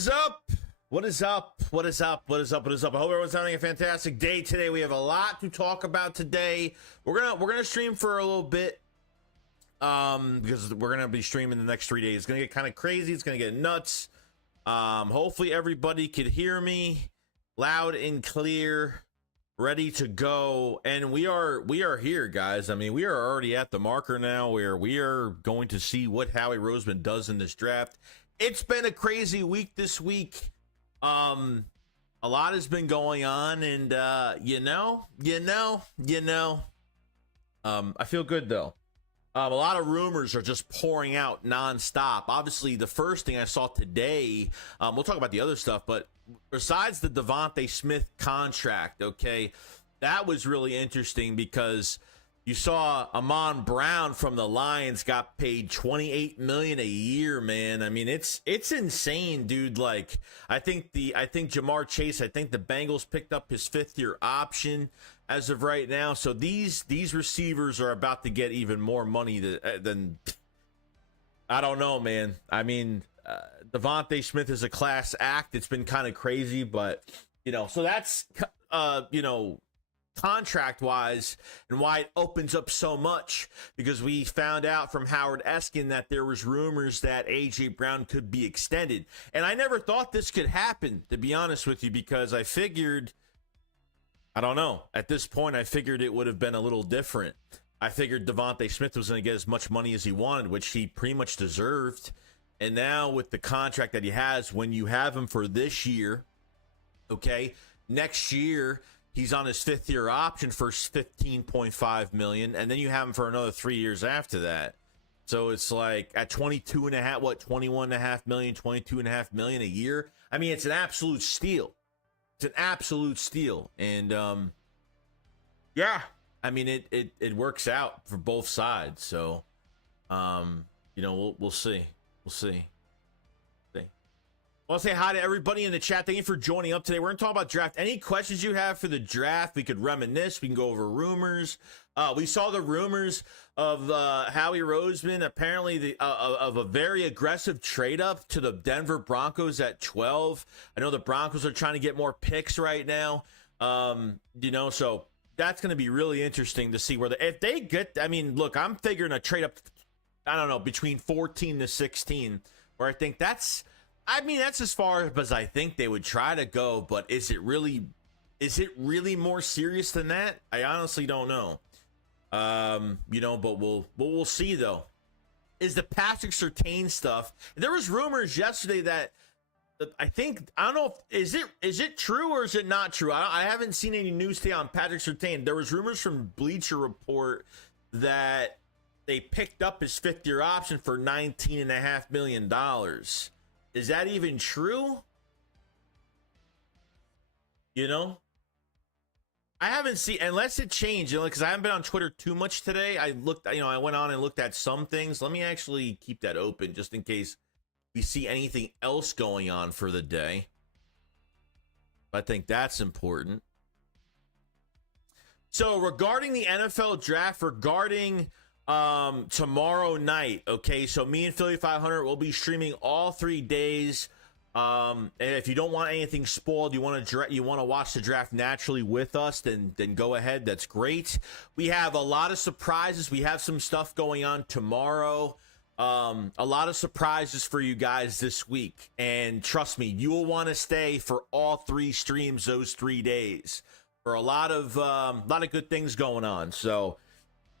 is up? What is up? What is up? What is up? What is up? I hope everyone's having a fantastic day today. We have a lot to talk about today. We're gonna stream for a little bit, because we're gonna be streaming the next 3 days. It's gonna get kind of crazy. It's gonna get nuts. Hopefully everybody could hear me loud and clear, ready to go. And we are here, guys. I mean, we are already at the marker now where we are going to see what Howie Roseman does in this draft. It's been a crazy week this week. A lot has been going on, and I feel good though. A lot of rumors are just pouring out nonstop. Obviously, the first thing I saw today, we'll talk about the other stuff, but besides the DeVonta Smith contract, okay, that was really interesting because you saw Amon Brown from the Lions got paid $28 million a year, man. I mean, it's insane, dude. Like, I think Jamar Chase, I think the Bengals picked up his 5th-year option as of right now. So these receivers are about to get even more money than I don't know, man. I mean, DeVonta Smith is a class act. It's been kind of crazy, but so that's contract wise and why it opens up so much, because we found out from Howard Eskin that there was rumors that AJ Brown could be extended, and I never thought this could happen, to be honest with you, because I figured, I don't know, at this point I figured it would have been a little different. I figured DeVonta Smith was going to get as much money as he wanted, which he pretty much deserved, and now with the contract that he has, when you have him for this year, okay, next year he's on his 5th-year option for $15.5 million, and then you have him for another 3 years after that. So it's like at $21.5 million, $22.5 million a year. I mean, it's an absolute steal. It's an absolute steal, and yeah, I mean it works out for both sides. So we'll see. We'll see. I want to say hi to everybody in the chat. Thank you for joining up today. We're going to talk about draft. Any questions you have for the draft, we could reminisce. We can go over rumors. We saw the rumors of Howie Roseman, apparently of a very aggressive trade up to the Denver Broncos at 12. I know the Broncos are trying to get more picks right now. So that's going to be really interesting to see if they get. I mean, look, I'm figuring a trade up, I don't know, between 14 to 16, where I think that's as far as I think they would try to go, but is it really more serious than that? I honestly don't know. But we'll see though. Is the Patrick Surtain stuff? There was rumors yesterday that I don't know if is it true or is it not true? I haven't seen any news today on Patrick Surtain. There was rumors from Bleacher Report that they picked up his 5th-year option for $19.5 million. Is that even true? I haven't seen, unless it changed, because I haven't been on Twitter too much today. I went on and looked at some things. Let me actually keep that open just in case we see anything else going on for the day. I think that's important. So regarding the NFL draft, regarding tomorrow night, okay, so me and Philly 500 will be streaming all 3 days. And if you don't want anything spoiled, you want to watch the draft naturally with us, then go ahead. That's great. We have a lot of surprises. We have some stuff going on tomorrow. A lot of surprises for you guys this week, and trust me, you will want to stay for all 3 streams those 3 days for a lot of good things going on. So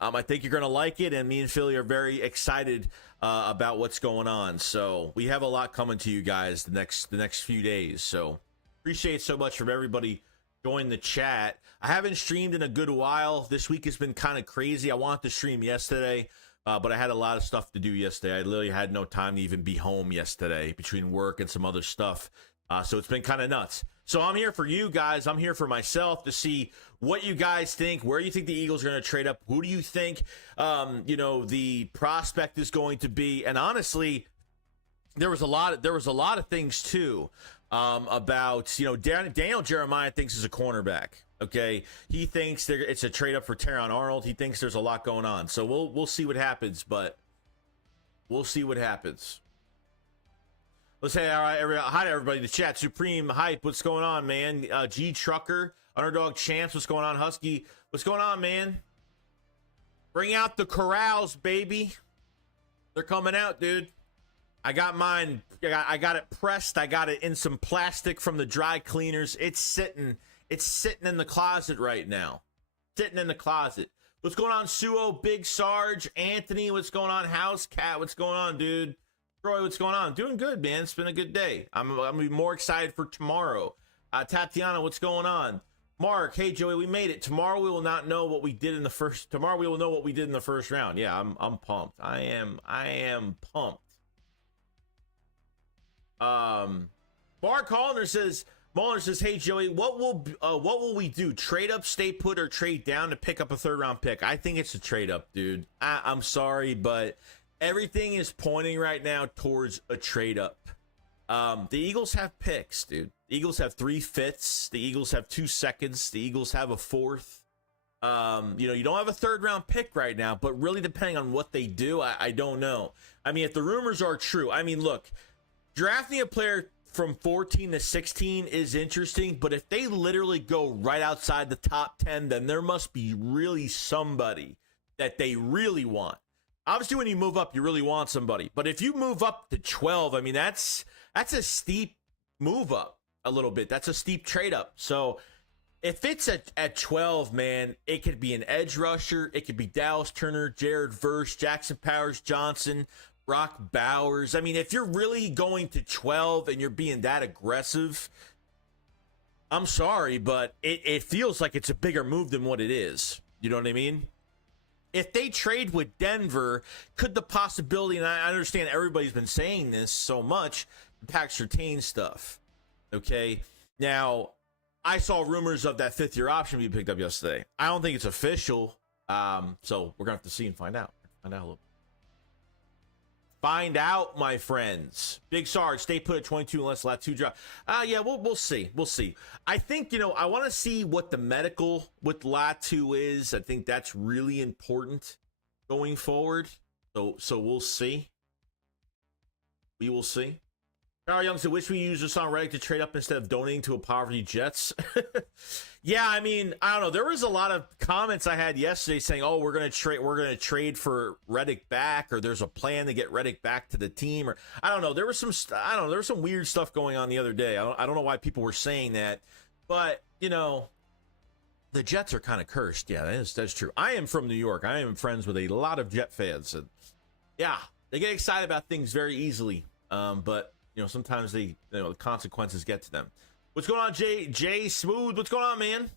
I think you're going to like it, and me and Philly are very excited about what's going on. So we have a lot coming to you guys the next few days. So appreciate so much from everybody joining the chat. I haven't streamed in a good while. This week has been kind of crazy. I wanted to stream yesterday, but I had a lot of stuff to do yesterday. I literally had no time to even be home yesterday between work and some other stuff. So it's been kind of nuts. So I'm here for you guys. I'm here for myself to see what you guys think, where you think the Eagles are going to trade up. Who do you think, the prospect is going to be? And honestly, there was a lot of things too, about, Daniel Jeremiah thinks is a cornerback. Okay. He thinks it's a trade up for Teron Arnold. He thinks there's a lot going on. So we'll see what happens, but we'll see what happens. Let's say all right, hi to everybody in the chat. Supreme Hype, what's going on, man? G Trucker, Underdog Champs, what's going on? Husky, what's going on, man? Bring out the corrals, baby. They're coming out, dude. I got mine. I got it pressed. I got it in some plastic from the dry cleaners. It's sitting in the closet right now. Sitting in the closet. What's going on, Suo, Big Sarge, Anthony? What's going on, House Cat? What's going on, dude? Troy, what's going on? Doing good, man. It's been a good day. I'm gonna be more excited for tomorrow. Tatiana, what's going on? Mark, hey Joey, we made it. Tomorrow we will not know what we did in the first. Tomorrow we will know what we did in the first round. Yeah, I'm pumped. I am pumped. Mark Mulliner says, hey Joey, what will we do? Trade up, stay put, or trade down to pick up a third round pick? I think it's a trade up, dude. I'm sorry, but everything is pointing right now towards a trade up. The Eagles have picks, dude. The Eagles have 3 fifths. The Eagles have 2 seconds. The Eagles have a 4th. You don't have a third round pick right now, but really depending on what they do, I don't know. I mean, if the rumors are true, I mean, look, drafting a player from 14 to 16 is interesting, but if they literally go right outside the top 10, then there must be really somebody that they really want. Obviously, when you move up, you really want somebody. But if you move up to 12, I mean, that's a steep move up a little bit. That's a steep trade up. So if it's at 12, man, it could be an edge rusher. It could be Dallas Turner, Jared Verse, Jackson Powers Johnson, Brock Bowers. I mean, if you're really going to 12 and you're being that aggressive, I'm sorry, but it feels like it's a bigger move than what it is. You know what I mean? If they trade with Denver, could the possibility, and I understand everybody's been saying this so much, Pax Surtain stuff. Okay? Now, I saw rumors of that 5th-year option being picked up yesterday. I don't think it's official, so we're going to have to see and find out. Find out, my friends. Big Sarge, stay put at 22 unless Latu drop. Yeah, we'll see. We'll see. I think, I want to see what the medical with Latu is. I think that's really important going forward. So we'll see. We will see. Carl Young said, wish we used HaasonReddick to trade up instead of donating to a poverty Jets. Yeah, I mean, I don't know. There was a lot of comments I had yesterday saying, "Oh, we're gonna trade for Reddick back," or "There's a plan to get Reddick back to the team," or I don't know. There was some weird stuff going on the other day. I don't know why people were saying that, but the Jets are kind of cursed. Yeah, that's true. I am from New York. I am friends with a lot of Jet fans, and yeah, they get excited about things very easily. But sometimes the consequences get to them. What's going on, Jay Smooth? What's going on, man?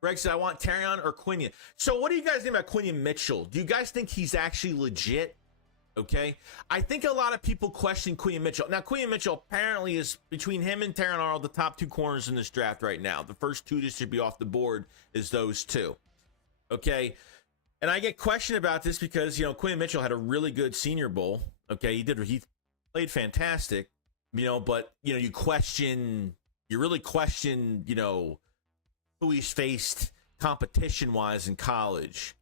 Greg said, I want Terrion or Quinion. So what do you guys think about Quinion Mitchell? Do you guys think he's actually legit? Okay. I think a lot of people question Quinion Mitchell. Now, Quinion Mitchell apparently is, between him and Terrion Arnold, the top 2 corners in this draft right now. The first 2 that should be off the board is those 2. Okay. And I get questioned about this because, Quinion Mitchell had a really good Senior Bowl. Okay. He played fantastic, but, you really question, who he's faced competition-wise in college.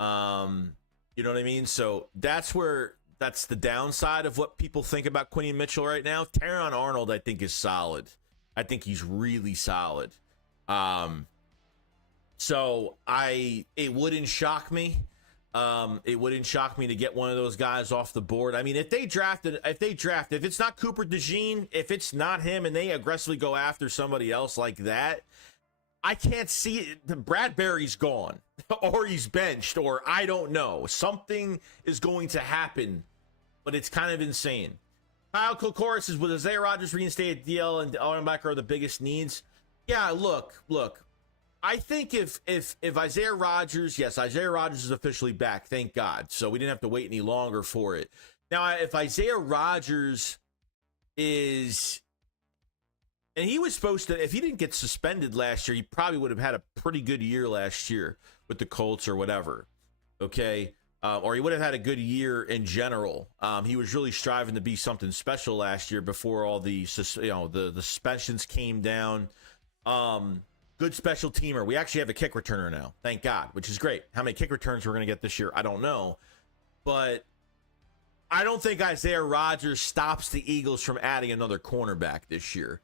You know what I mean? So that's the downside of what people think about Quinion Mitchell right now. Terrion Arnold, I think, is solid. I think he's really solid. So it wouldn't shock me. It wouldn't shock me to get one of those guys off the board. I mean, if it's not Cooper DeJean, if it's not him, and they aggressively go after somebody else like that, I can't see it. Brad Berry's gone, or he's benched, or I don't know. Something is going to happen, but it's kind of insane. Kyle Kokoris is, with Isaiah Rodgers reinstated, DL and linebacker are the biggest needs. Yeah, look. I think if Isaiah Rodgers, yes, Isaiah Rodgers is officially back, thank God. So we didn't have to wait any longer for it. Now, if Isaiah Rodgers is, and he was supposed to, if he didn't get suspended last year, he probably would have had a pretty good year last year with the Colts or whatever. Okay. Or he would have had a good year in general. He was really striving to be something special last year before all the suspensions came down. Good special teamer. We actually have a kick returner now, thank God, which is great. How many kick returns we're going to get this year, I don't know. But I don't think Isaiah Rodgers stops the Eagles from adding another cornerback this year.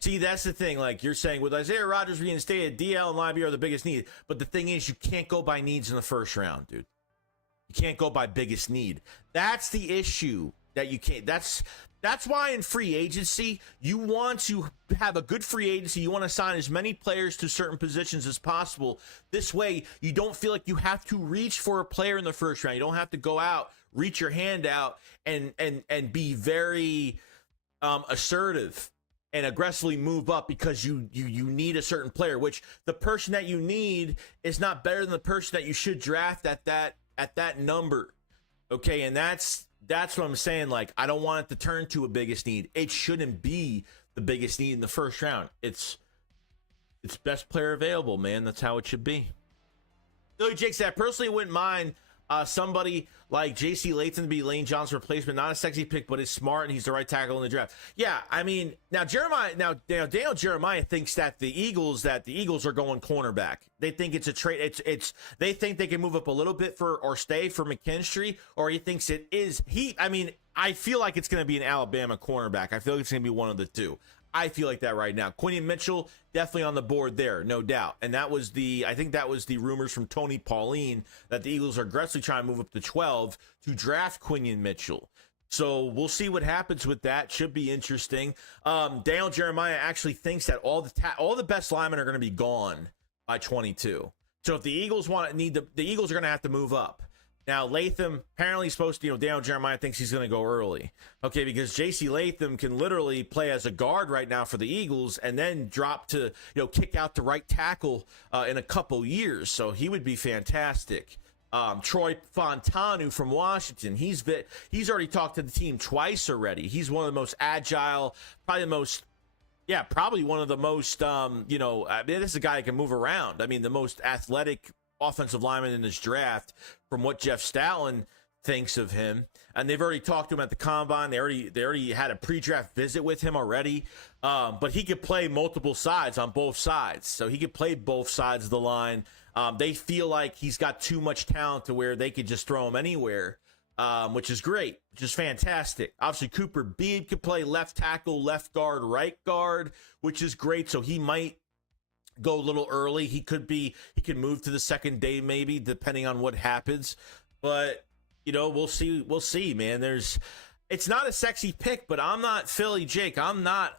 See, that's the thing. Like you're saying, with Isaiah Rodgers being stated, DL and Libby are the biggest need. But the thing is, you can't go by needs in the first round, dude. You can't go by biggest need. That's the issue that you can't. That's why in free agency, you want to have a good free agency. You want to sign as many players to certain positions as possible. This way, you don't feel like you have to reach for a player in the first round. You don't have to go out, reach your hand out, and be very assertive and aggressively move up because you need a certain player, which the person that you need is not better than the person that you should draft at that number. Okay, and that's what I'm saying. Like, I don't want it to turn to a biggest need. It shouldn't be the biggest need in the first round. It's best player available, man. That's how it should be. Billy Jake said, I personally wouldn't mind somebody like J.C. Latham to be Lane Johnson's replacement. Not a sexy pick, but he's smart and he's the right tackle in the draft. Yeah, I mean, now Daniel Jeremiah thinks that the Eagles are going cornerback. They think it's a trade. They think they can move up a little bit or stay for McKinstry, or he thinks it is I mean, I feel like it's going to be an Alabama cornerback. I feel like it's going to be one of the two. I feel like that right now. Quinion Mitchell definitely on the board there, no doubt. And I think that was the rumors from Tony Pauline that the Eagles are aggressively trying to move up to 12 to draft Quinion Mitchell. So we'll see what happens with that. Should be interesting. Daniel Jeremiah actually thinks that all the best linemen are going to be gone by 22. So if the Eagles the Eagles are going to have to move up. Now, Latham apparently supposed to, Daniel Jeremiah thinks he's going to go early. Okay, because J.C. Latham can literally play as a guard right now for the Eagles and then drop to, kick out to right tackle in a couple years. So he would be fantastic. Troy Fontanu from Washington, he's already talked to the team twice already. He's one of the most agile, probably one of the most, this is a guy that can move around. I mean, the most athletic offensive lineman in this draft from what Jeff Stoutland thinks of him. And they've already talked to him at the combine. They already had a pre-draft visit with him already. But he could play multiple sides on both sides. So he could play both sides of the line. They feel like he's got too much talent to where they could just throw him anywhere, which is great, which is fantastic. Obviously, Cooper Beebe could play left tackle, left guard, right guard, which is great. So he might go a little early. He could move to the second day maybe, depending on what happens. But we'll see, man. It's not a sexy pick, but I'm not Philly Jake. I'm not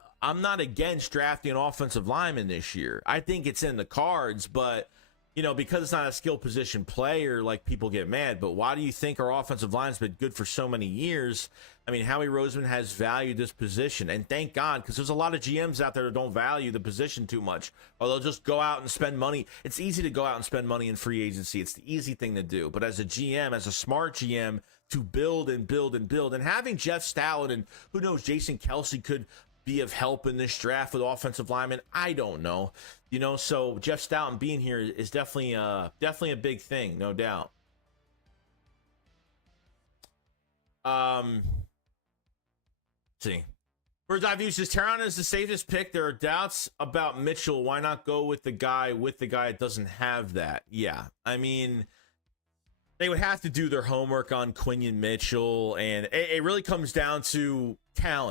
against drafting an offensive lineman this year. I think it's in the cards, but because it's not a skill position player, like, people get mad. But why do you think our offensive line's been good for so many years? I mean, Howie Roseman has valued this position, and thank God, because there's a lot of GMs out there that don't value the position too much, or they'll just go out and spend money. It's easy to go out and spend money in free agency. It's the easy thing to do. But as a GM, as a smart GM, to build and build and build, and having Jeff Stoutland and who knows, Jason Kelsey could be of help in this draft with offensive linemen. I don't know. So Jeff Stoutland being here is definitely a big thing, no doubt. See. Bird's Eye View says, Teron is the safest pick. There are doubts about Mitchell. Why not go with the guy that doesn't have that? Yeah. I mean, they would have to do their homework on Quinion Mitchell, and it really comes down to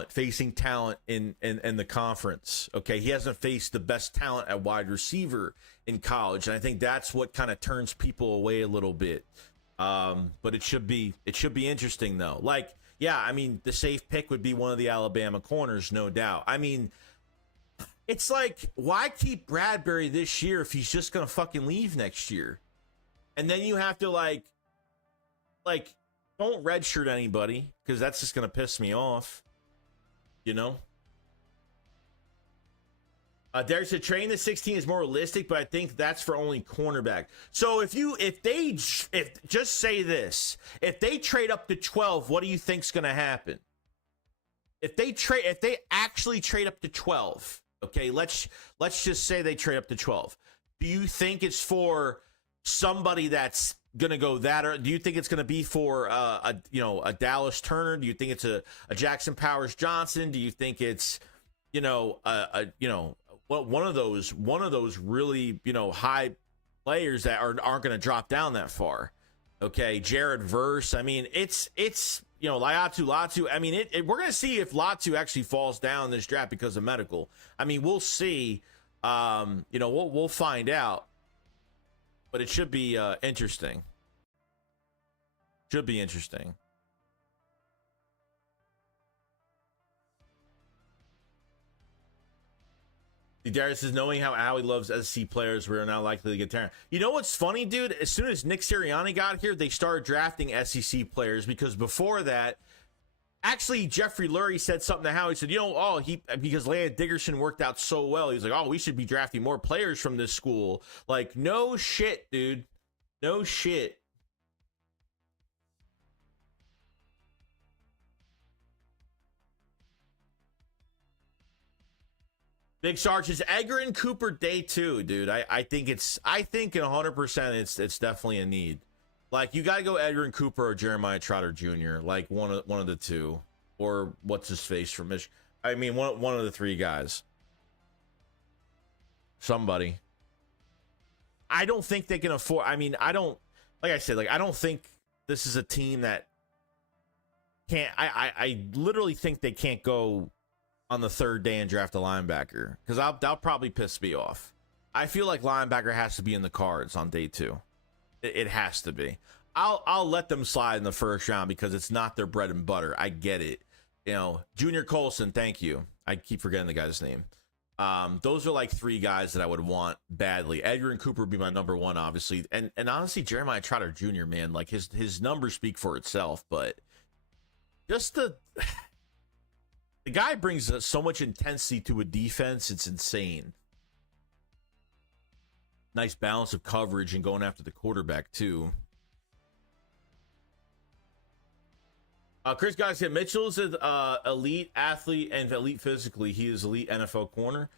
facing talent in the conference. Okay, he hasn't faced the best talent at wide receiver in college, and I think that's what kind of turns people away a little bit. But it should be interesting though. Like, yeah, I mean, the safe pick would be one of the Alabama corners, no doubt. I mean, it's like, why keep Bradbury this year if he's just gonna fucking leave next year? And then you have to like don't redshirt anybody, because that's just gonna piss me off. Derek said trading the 16 is more realistic, but I think that's for only cornerback. So if just say this, if they trade up to 12, what do you think's going to happen? If they actually trade up to 12, okay, let's just say they trade up to 12. Do you think it's for somebody that's going to go that, or do you think it's going to be for a Dallas Turner? Do you think it's a Jackson Powers Johnson? Do you think it's one of those really high players that aren't going to drop down that far? Okay, Jared Verse. I mean, it's Latu. I mean, we're going to see if Latu actually falls down this draft because of medical. I mean, we'll see. We'll find out. But it should be interesting. Should be interesting. Darius says, knowing how Howie loves SC players, we're now likely to get Terran. You know what's funny, dude? As soon as Nick Sirianni got here, they started drafting SEC players, because before that, actually, Jeffrey Lurie said something to Howie. He said, because Landon Dickerson worked out so well, he's like, oh, we should be drafting more players from this school. Like, no shit, dude. No shit. Big Sarge is Edgar and Cooper day 2, dude. I think in 100% it's definitely a need. Like, you got to go Edgar and Cooper or Jeremiah Trotter Jr. Like one of the two, or what's his face from Michigan. I mean, one of the three guys. Somebody. I don't think they can afford. I mean, I don't think this is a team that can't. I literally think they can't go on the third day and draft a linebacker, because that'll probably piss me off. I feel like linebacker has to be in the cards on day 2. It has to be. I'll let them slide in the first round because it's not their bread and butter. I get it. Junior Colson, thank you. I keep forgetting the guy's name. Those are like 3 guys that I would want badly. Edgar and Cooper would be my number 1, obviously. And honestly, Jeremiah Trotter Jr., man, like his numbers speak for itself, but just the guy brings so much intensity to a defense. It's insane. Nice balance of coverage and going after the quarterback, too. Chris Guy said Mitchell's an elite athlete and elite physically. He is elite NFL corner.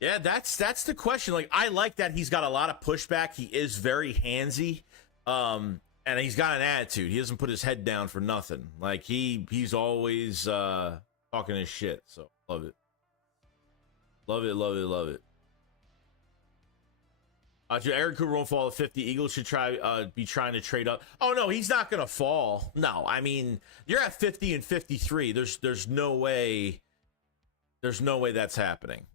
Yeah, that's the question. Like, I like that he's got a lot of pushback. He is very handsy. And he's got an attitude. He doesn't put his head down for nothing. Like, he's always talking his shit. So love it. Love it. Aaron Cooper won't fall to 50. Eagles should be trying to trade up. Oh no, he's not gonna fall. No, I mean, you're at 50 and 53. There's no way. There's no way that's happening.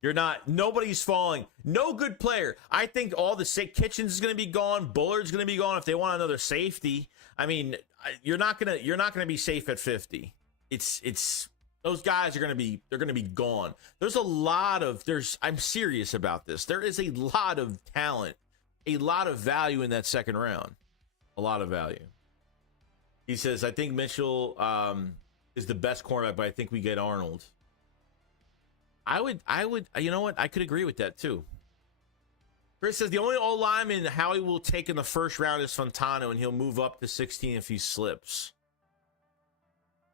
You're not. Nobody's falling. No good player. I think all the Kitchens is gonna be gone. Bullard's gonna be gone if they want another safety. I mean, you're not gonna be safe at 50. It's those guys are going to be gone. I'm serious about this. There is a lot of talent, a lot of value in that second round. A lot of value. He says, I think Mitchell is the best cornerback, but I think we get Arnold. I would, you know what? I could agree with that too. Chris says the only old lineman Howie will take in the first round is Fontano, and he'll move up to 16 if he slips.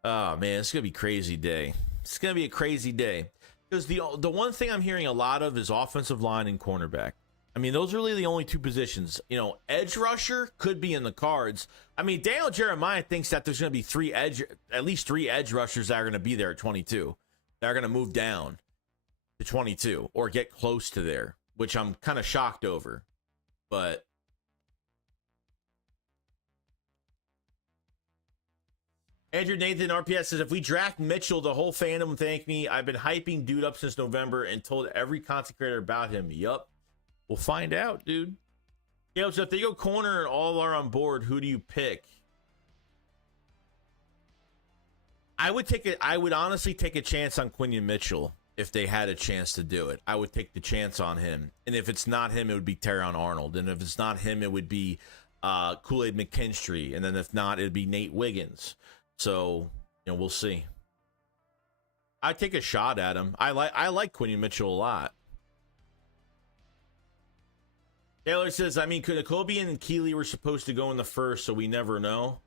Oh, man, it's going to be a crazy day. It's going to be a crazy day. Because the one thing I'm hearing a lot of is offensive line and cornerback. I mean, those are really the only 2 positions. Edge rusher could be in the cards. I mean, Daniel Jeremiah thinks that there's going to be at least 3 edge rushers that are going to be there at 22. That are going to move down to 22 or get close to there, which I'm kind of shocked over. But Andrew Nathan RPS says, if we draft Mitchell, the whole fandom thank me. I've been hyping dude up since November and told every content creator about him. Yup. We'll find out, dude. Yeah, so if they go corner and all are on board, who do you pick? I would honestly take a chance on Quinion Mitchell if they had a chance to do it. I would take the chance on him. And if it's not him, it would be Terron Arnold. And if it's not him, it would be Kool-Aid McKinstry. And then if not, it'd be Nate Wiggins. So, we'll see. I'd take a shot at him. I like Quinion Mitchell a lot. Taylor says, I mean, Kobe and Keeley were supposed to go in the first, so we never know.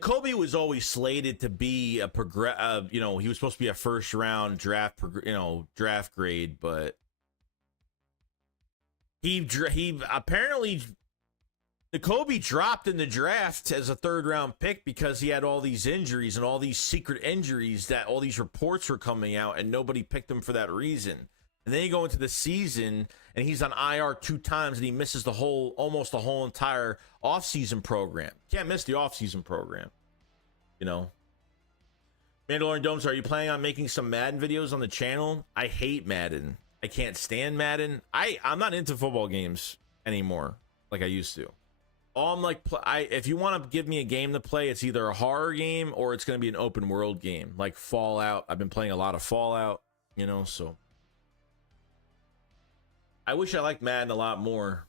Kobe was always slated to be he was supposed to be a first round draft grade, but he apparently Kobe dropped in the draft as a third round pick because he had all these injuries and all these secret injuries that all these reports were coming out, and nobody picked him for that reason. And then you go into the season and he's on IR 2 times and he misses almost the whole entire offseason program. Can't miss the offseason program, you know. Mandalorian Domes, are you planning on making some Madden videos on the channel? I hate Madden. I can't stand Madden. I'm not into football games anymore like I used to. All I'm like, if you want to give me a game to play, it's either a horror game or it's going to be an open world game like Fallout. I've been playing a lot of Fallout, you know, so I wish I liked Madden a lot more,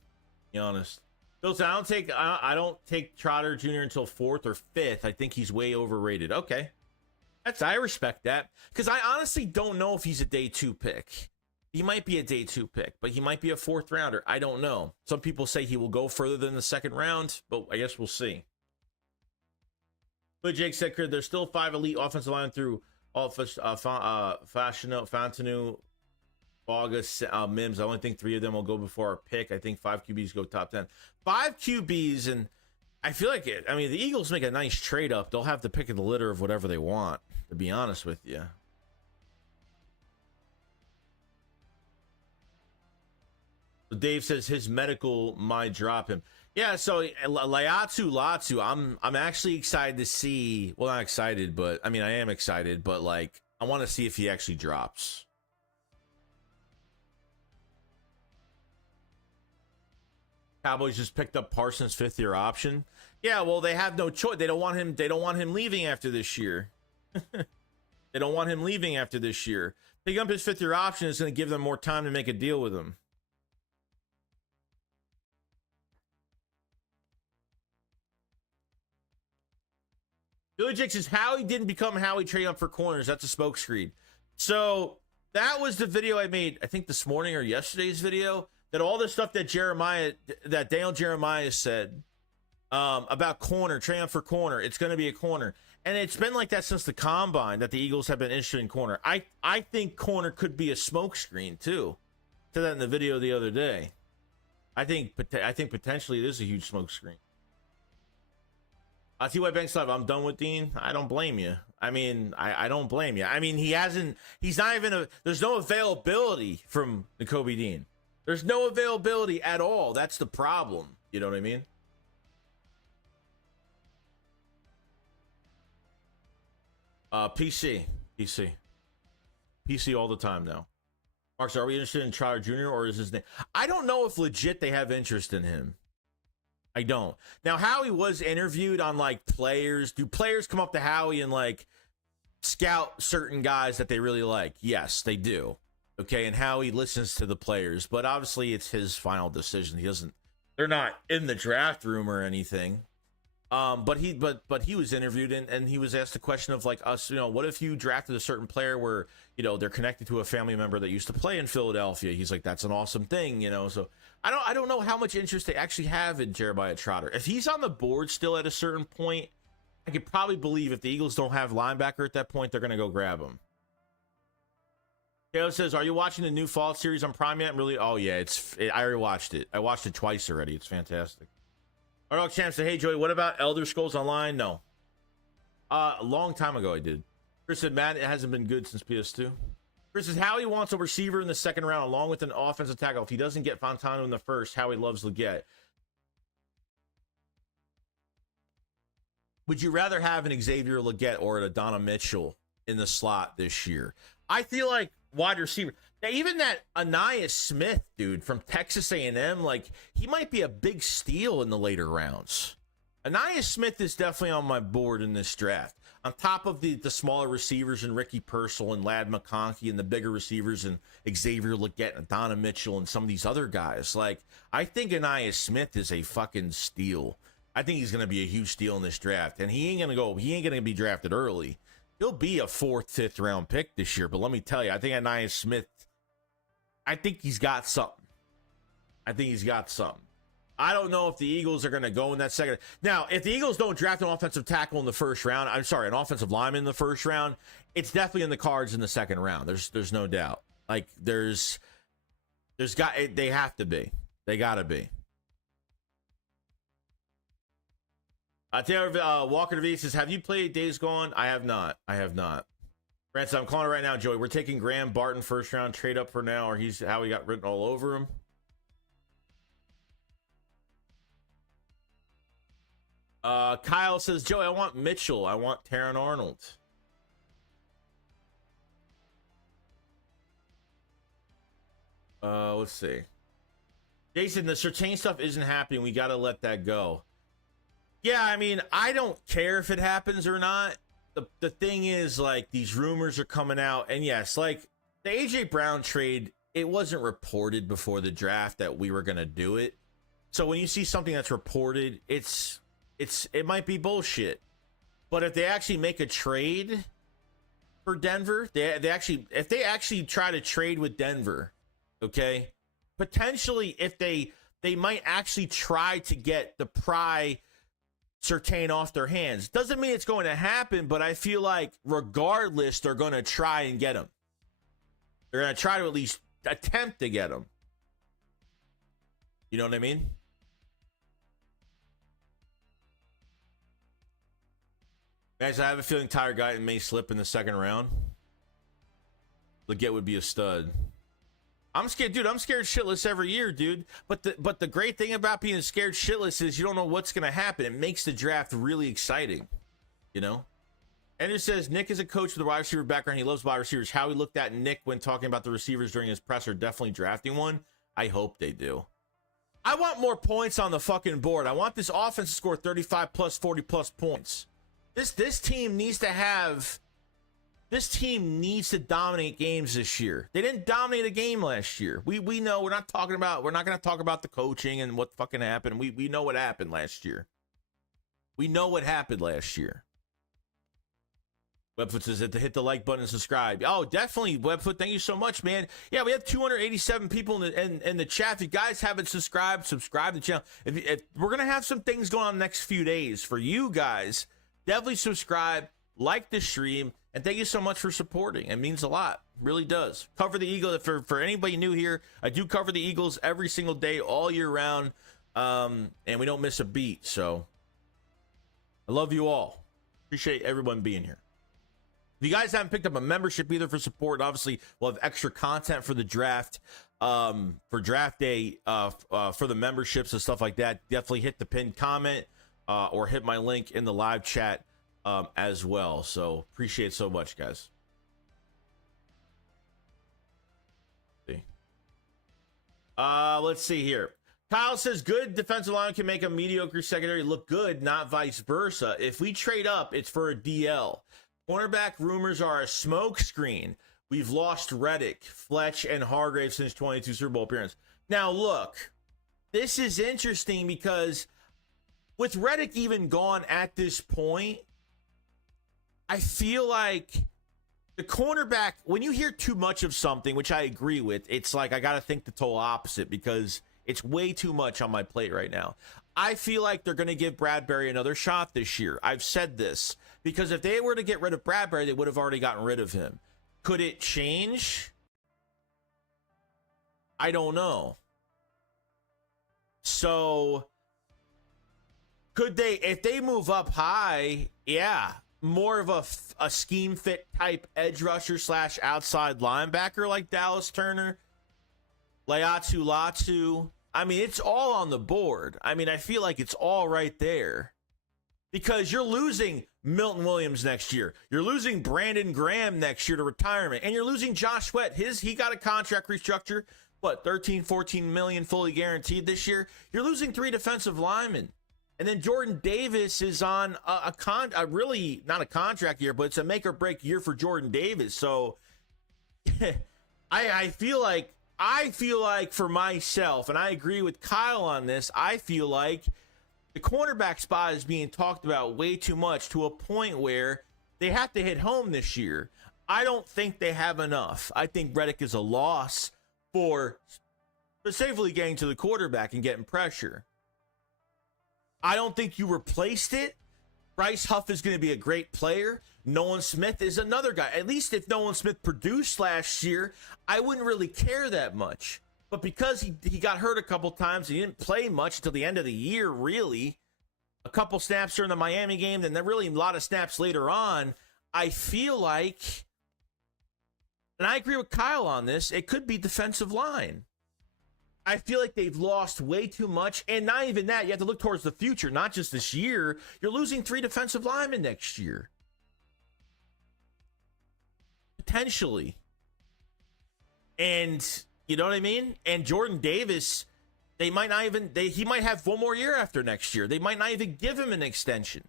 to be honest. So I don't take Trotter Jr. until 4th or 5th. I think he's way overrated. Okay. I respect that. Because I honestly don't know if he's a day 2 pick. He might be a day 2 pick, but he might be a 4th rounder. I don't know. Some people say he will go further than the 2nd round, but I guess we'll see. But Jake said, there's still 5 elite offensive line through Fashanu, August, Mims. I only think 3 of them will go before our pick. I think 5 QBs go top 10. 5 QBs, and I feel like it. I mean, the Eagles make a nice trade up. They'll have the pick of the litter of whatever they want, to be honest with you. Dave says his medical might drop him. Yeah, so Latu, I'm actually excited to see. Well, not excited, but I mean, I am excited, but like, I want to see if he actually drops. Cowboys just picked up Parsons' 5th-year option. Yeah, well, they have no choice. They don't want him leaving after this year. They don't want him leaving after this year. Picking up his 5th-year option is going to give them more time to make a deal with him. Billy Jake says Howie didn't become Howie trading up for corners. That's a smokescreen. So that was the video I made, I think this morning or yesterday's video, that all the stuff that Daniel Jeremiah said about corner, trading up for corner, it's going to be a corner. And it's been like that since the combine that the Eagles have been interested in corner. I think corner could be a smokescreen too. I said that in the video the other day. I think potentially it is a huge smokescreen. T.Y. Banks Live, I'm done with Dean. I don't blame you. I mean, I don't blame you. I mean, he's not even there's no availability from Nakobe Dean. There's no availability at all. That's the problem. You know what I mean? PC all the time now. Marks, are we interested in Trotter Jr. or is his name? I don't know if legit they have interest in him. I don't. Now, Howie was interviewed on, like, players. Do players come up to Howie and, like, scout certain guys that they really like? Yes, they do. Okay, and Howie listens to the players. But obviously, it's his final decision. They're not in the draft room or anything. But he was interviewed and he was asked a question of, like, us, you know, what if you drafted a certain player where, you know, they're connected to a family member that used to play in Philadelphia? He's like, that's an awesome thing, you know, so I don't know how much interest they actually have in Jeremiah Trotter. If he's on the board still at a certain point, I could probably believe if the Eagles don't have linebacker at that point, they're going to go grab him. Taylor says, are you watching the new Fallout series on Prime yet? Really? Oh, yeah, I already watched it. I watched it twice already. It's fantastic. Our dog Champ said, hey, Joey, what about Elder Scrolls Online? No. A long time ago I did. Chris said, Matt, it hasn't been good since PS2. Chris says, Howie wants a receiver in the 2nd round along with an offensive tackle. If he doesn't get Fontano in the 1st, Howie loves Leggett. Would you rather have an Xavier Leggett or an Adonai Mitchell in the slot this year? I feel like wide receiver. Now, even that Anais Smith dude from Texas A&M, like, he might be a big steal in the later rounds. Anais Smith is definitely on my board in this draft. On top of the smaller receivers and Ricky Purcell and Lad McConkey and the bigger receivers and Xavier Leggett and Donna Mitchell and some of these other guys. Like, I think Anais Smith is a fucking steal. I think he's going to be a huge steal in this draft. And he ain't going to be drafted early. He'll be a 4th, 5th round pick this year. But let me tell you, I think Anais Smith, I think he's got something. I don't know if the Eagles are going to go in that second. Now, if the Eagles don't draft an offensive tackle in the 1st round, an offensive lineman in the 1st round, it's definitely in the cards in the 2nd round. There's no doubt. Like, they have to be. They got to be. Taylor Walker V says, have you played Days Gone? I have not. Ransom, I'm calling it right now, Joey. We're taking Graham Barton first round, trade up for now, or he's how he got written all over him. Kyle says, Joey, I want Mitchell. I want Taron Arnold. Let's see. Jason, the Surtain stuff isn't happening. We got to let that go. Yeah, I mean, I don't care if it happens or not. The thing is, like, these rumors are coming out. And yes, like, the A.J. Brown trade, it wasn't reported before the draft that we were going to do it. So when you see something that's reported, it might be bullshit. But if they actually make a trade for Denver, if they actually try to trade with Denver, okay, potentially if they might actually try to get the Surtain off their hands. Doesn't mean it's going to happen, but I feel like regardless, they're going to try and get him. They're going to try to at least attempt to get him. You know what I mean? Guys, I have a feeling Tyler Guyton may slip in the second round. Leggett would be a stud. I'm scared, dude. I'm scared shitless every year, dude. But the great thing about being scared shitless is you don't know what's going to happen. It makes the draft really exciting, you know? Andrew says, Nick is a coach with a wide receiver background. He loves wide receivers. Howie looked at Nick when talking about the receivers during his presser, definitely drafting one. I hope they do. I want more points on the fucking board. I want this offense to score 35 plus, 40 plus points. This team needs to have... This team needs to dominate games this year. They didn't dominate a game last year. We know we're not going to talk about the coaching and what fucking happened. We know what happened last year. We know what happened last year. Webfoot says to hit the like button and subscribe. Oh, definitely, Webfoot. Thank you so much, man. Yeah, we have 287 people in the chat. If you guys haven't subscribed to the channel. If we're going to have some things going on the next few days for you guys, definitely subscribe, like the stream, and thank you so much for supporting. It means a lot. It really does. Cover the Eagles. For anybody new here, I do cover the Eagles every single day, all year round, and we don't miss a beat. So I love you all. Appreciate everyone being here. If you guys haven't picked up a membership either for support, obviously we'll have extra content for the draft, for draft day, for the memberships and stuff like that. Definitely hit the pinned comment or hit my link in the live chat. As well. So appreciate it so much, guys. Let's see here. Kyle says good defensive line can make a mediocre secondary look good, not vice versa. If we trade up, it's for a DL. Cornerback rumors are a smoke screen. We've lost Reddick, Fletch, and Hargrave since 22 Super Bowl appearance. Now look, this is interesting because with Reddick even gone at this point, I feel like the cornerback, when you hear too much of something, which I agree with, it's like I got to think the total opposite because it's way too much on my plate right now. I feel like they're going to give Bradbury another shot this year. I've said this because if they were to get rid of Bradbury, they would have already gotten rid of him. Could it change? I don't know. So could they, if they move up high, yeah, more of a scheme fit type edge rusher / outside linebacker like Dallas Turner, Laiatu Latu. I mean, it's all on the board. I mean, I feel like it's all right there because you're losing Milton Williams next year. You're losing Brandon Graham next year to retirement, and you're losing Josh Sweat. He got a contract restructure, 13-14 million fully guaranteed this year. You're losing 3 defensive linemen. And then Jordan Davis is on a really not a contract year, but it's a make or break year for Jordan Davis. So I feel like for myself, and I agree with Kyle on this, I feel like the cornerback spot is being talked about way too much to a point where they have to hit home this year. I don't think they have enough. I think Reddick is a loss for safely getting to the quarterback and getting pressure. I don't think you replaced it. Bryce Huff is going to be a great player. Nolan Smith is another guy. At least if Nolan Smith produced last year, I wouldn't really care that much. But because he got hurt a couple times, he didn't play much until the end of the year, really. A couple snaps during the Miami game, and then really a lot of snaps later on. I feel like and I agree with Kyle on this, it could be defensive line. I feel like they've lost way too much, and not even that. You have to look towards the future, not just this year. You're losing 3 defensive linemen next year. Potentially. And you know what I mean? And Jordan Davis, he might have 1 more year after next year. They might not even give him an extension.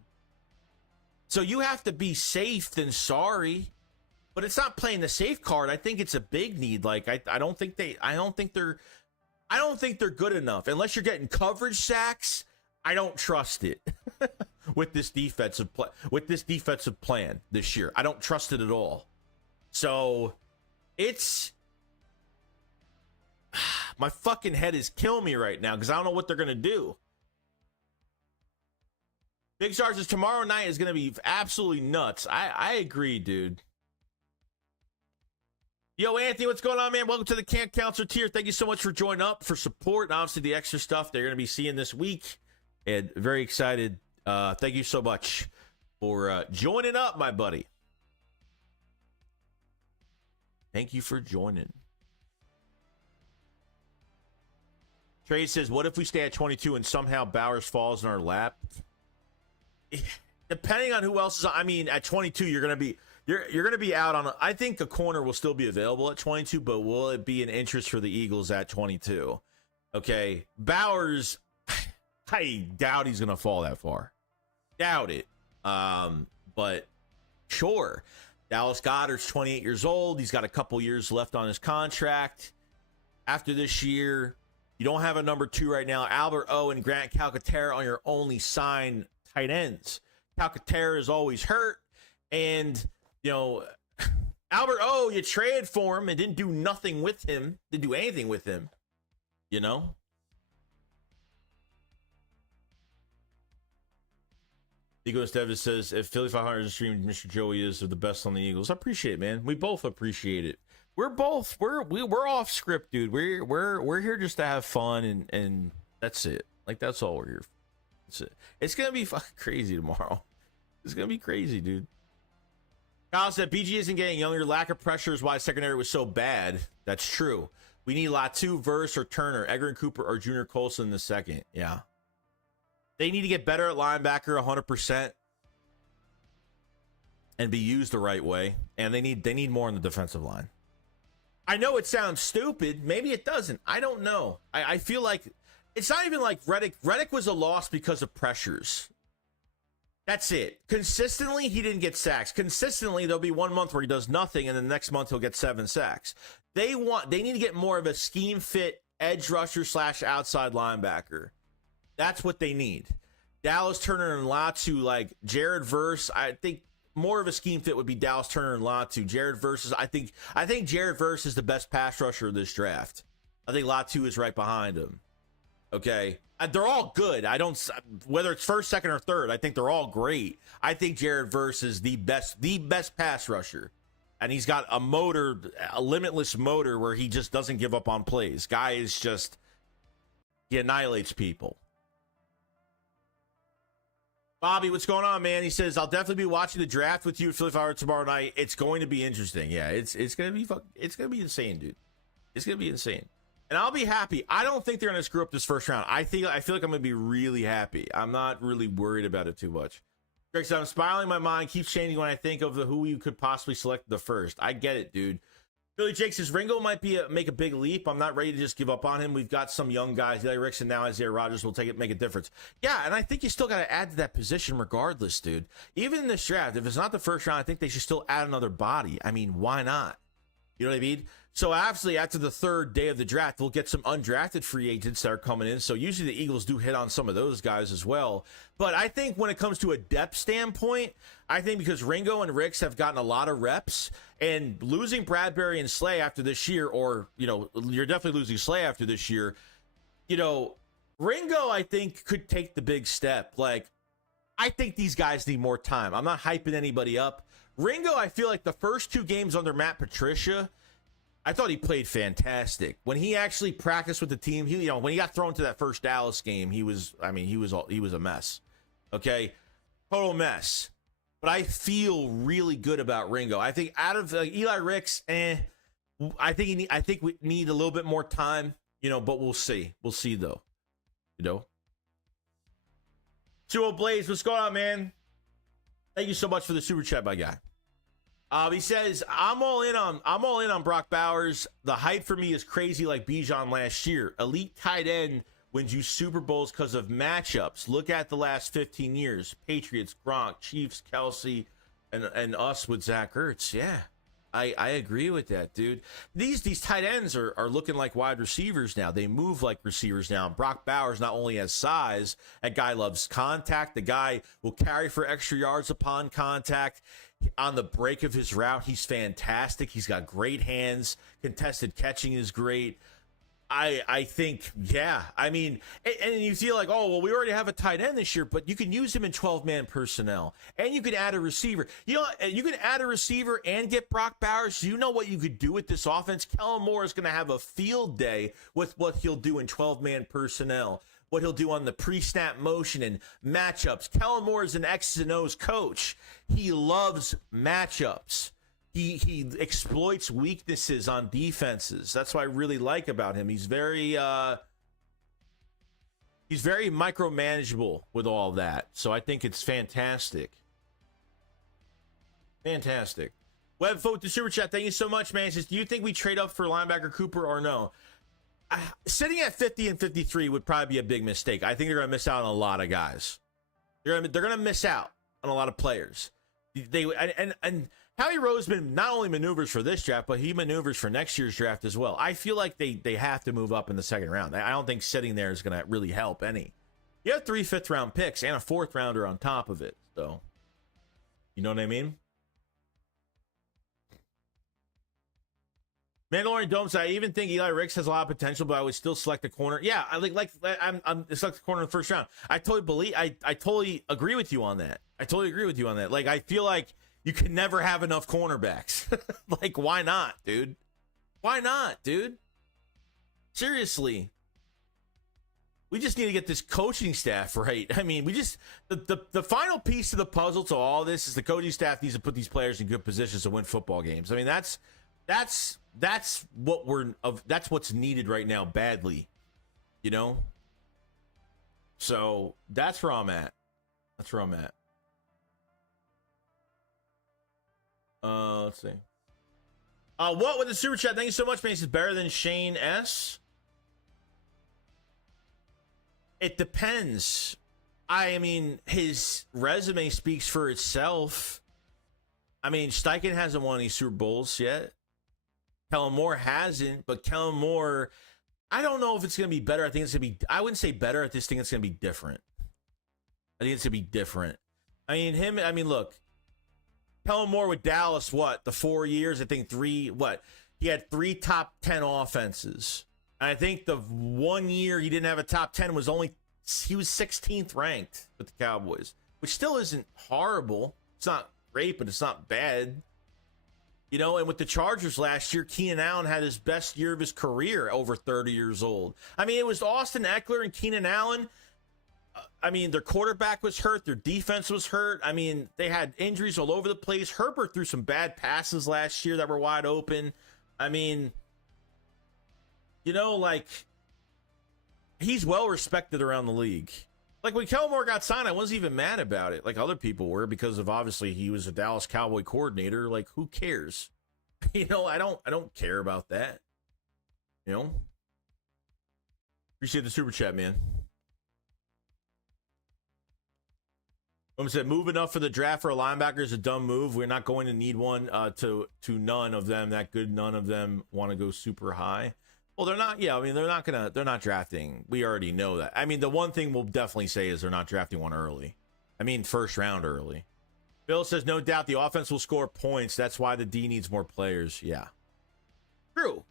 So you have to be safe than sorry. But it's not playing the safe card. I think it's a big need. Like I don't think they're good enough. Unless you're getting coverage sacks, I don't trust it. with this defensive plan this year. I don't trust it at all. So it's my fucking head is killing me right now because I don't know what they're gonna do. Big Stars is tomorrow night is gonna be absolutely nuts. I agree, dude. Yo, Anthony, what's going on, man? Welcome to the Camp Counselor tier. Thank you so much for joining up, for support, and obviously the extra stuff they're going to be seeing this week. And very excited. Thank you so much for joining up, my buddy. Thank you for joining. Trey says, what if we stay at 22 and somehow Bowers falls in our lap? Depending on who else is, I mean, at 22, you're going to be out on I think a corner will still be available at 22, but will it be an interest for the Eagles at 22? Okay. Bowers, I doubt he's going to fall that far. Doubt it. But sure. Dallas Goedert's 28 years old. He's got a couple years left on his contract. After this year, you don't have a number 2 right now. Albert O and Grant Calcaterra are your only signed tight ends. Calcaterra is always hurt. And you know, Albert O, you traded for him and didn't do nothing with him. Didn't do anything with him. You know? Ego Stevis says, if Philly 500 is streaming, Mr. Joey is the best on the Eagles. I appreciate it, man. We both appreciate it. We're off script, dude. We're here just to have fun and that's it. Like, that's all we're here for. That's it. It's gonna be fucking crazy tomorrow. It's gonna be crazy, dude. Kyle said, BG isn't getting younger. Lack of pressure is why secondary was so bad. That's true. We need Latu, Verse, or Turner, Edgar Cooper, or Junior Colson in the second. Yeah. They need to get better at linebacker 100% and be used the right way. And they need more on the defensive line. I know it sounds stupid. Maybe it doesn't. I don't know. I feel like it's not even like Reddick. Reddick was a loss because of pressures. That's it. Consistently, he didn't get sacks. Consistently, there'll be 1 month where he does nothing, and then the next month he'll get 7 sacks. They need to get more of a scheme fit edge rusher / outside linebacker. That's what they need. Dallas Turner and Latu, like Jared Verse. I think more of a scheme fit would be Dallas Turner and Latu. Jared Verse is, I think Jared Verse is the best pass rusher of this draft. I think Latu is right behind him. Okay. They're all good. Whether it's first, second, or third, I think they're all great. I think Jared Verse is the best pass rusher. And he's got a limitless motor where he just doesn't give up on plays. Guy is just, he annihilates people. Bobby, what's going on, man? He says, I'll definitely be watching the draft with you at Philly Fire tomorrow night. It's going to be interesting. Yeah, it's going to be insane, dude. It's going to be insane. And I'll be happy. I don't think they're going to screw up this first round. I feel like I'm going to be really happy. I'm not really worried about it too much. Greg said, I'm spiraling my mind. Keeps changing when I think of who you could possibly select the first. I get it, dude. Billy Jake says, Ringo might make a big leap. I'm not ready to just give up on him. We've got some young guys. Hendrickson, now Isaiah Rodgers will make a difference. Yeah, and I think you still got to add to that position regardless, dude. Even in this draft, if it's not the first round, I think they should still add another body. I mean, why not? You know what I mean? So obviously, after the third day of the draft, we'll get some undrafted free agents that are coming in. So usually the Eagles do hit on some of those guys as well. But I think when it comes to a depth standpoint, I think because Ringo and Ricks have gotten a lot of reps, and losing Bradbury and Slay after this year, or, you know, you're definitely losing Slay after this year, you know, Ringo, I think, could take the big step. Like, I think these guys need more time. I'm not hyping anybody up. Ringo, I feel like the first 2 games under Matt Patricia, I thought he played fantastic. When he actually practiced with the team, when he got thrown to that first Dallas game, he was a mess. Okay? Total mess. But I feel really good about Ringo. I think out of Eli Ricks, I think we need a little bit more time, but we'll see. We'll see though. Suo Blaze, what's going on, man? Thank you so much for the super chat, my guy. He says, I'm all in on Brock Bowers. The hype for me is crazy like Bijan last year. Elite tight end wins you Super Bowls because of matchups. Look at the last 15 years. Patriots, Gronk, Chiefs, Kelsey, and us with Zach Ertz. Yeah, I agree with that, dude. These tight ends are looking like wide receivers now. They move like receivers now. Brock Bowers not only has size, that guy loves contact. The guy will carry for extra yards upon contact. On the break of his route, he's fantastic. He's got great hands. Contested catching is great. I think, yeah. I mean, and you feel like, oh, well, we already have a tight end this year, but you can use him in 12-man personnel, and you could add a receiver. You can add a receiver and get Brock Bowers. You know what you could do with this offense? Kellen Moore is going to have a field day with what he'll do in 12-man personnel, what he'll do on the pre-snap motion and matchups. Kellen Moore is an X's and O's coach. He loves matchups. He exploits weaknesses on defenses. That's what I really like about him. He's very micromanageable with all that. So I think it's fantastic. Fantastic. Web Folk to Super Chat, thank you so much, man. He says, do you think we trade up for linebacker Cooper or no? Sitting at 50 and 53 would probably be a big mistake. I think they're going to miss out on a lot of guys. They're going to miss out on a lot of players. And Howie Roseman not only maneuvers for this draft, but he maneuvers for next year's draft as well. I feel like they have to move up in the second round. I don't think sitting there is going to really help any. You have 3 fifth-round picks and a 4th rounder on top of it. So, you know what I mean? Mandalorian Dome said, I even think Eli Ricks has a lot of potential, but I would still select the corner. Yeah, I'm select the corner in the first round. I totally agree with you on that. Like, I feel like you can never have enough cornerbacks. Like, why not, dude? Seriously. We just need to get this coaching staff right. I mean, the final piece to the puzzle to all this is the coaching staff needs to put these players in good positions to win football games. I mean, that's what's needed right now badly, So that's where I'm at. Let's see. What with the super chat? Thank you so much, man. He says better than Shane S. It depends. I mean, his resume speaks for itself. I mean, Steichen hasn't won any Super Bowls yet. Kellen Moore hasn't, but Kellen Moore, I don't know if it's going to be better. I think it's going to be, I wouldn't say better. I just think it's going to be different. I think it's going to be different. Look, Kellen Moore with Dallas, the 4 years? I think he had 3 top 10 offenses. And I think the 1 year he didn't have a top 10 he was 16th ranked with the Cowboys, which still isn't horrible. It's not great, but it's not bad. And with the Chargers last year, Keenan Allen had his best year of his career, over 30 years old. I mean, it was Austin Eckler and Keenan Allen. Their quarterback was hurt. Their defense was hurt. I mean, they had injuries all over the place. Herbert threw some bad passes last year that were wide open. I mean, he's well respected around the league. Like, when Kellen Moore got signed, I wasn't even mad about it, like other people were, because of obviously he was a Dallas Cowboy coordinator. Like, who cares? I don't care about that. Appreciate the super chat, man. Said moving up for the draft for a linebacker is a dumb move. We're not going to need one. To none of them that good. None of them want to go super high. Well, they're not. Yeah, they're not drafting. We already know that. The one thing we'll definitely say is they're not drafting one early. First round early. Bill says, no doubt the offense will score points. That's why the D needs more players. Yeah, true.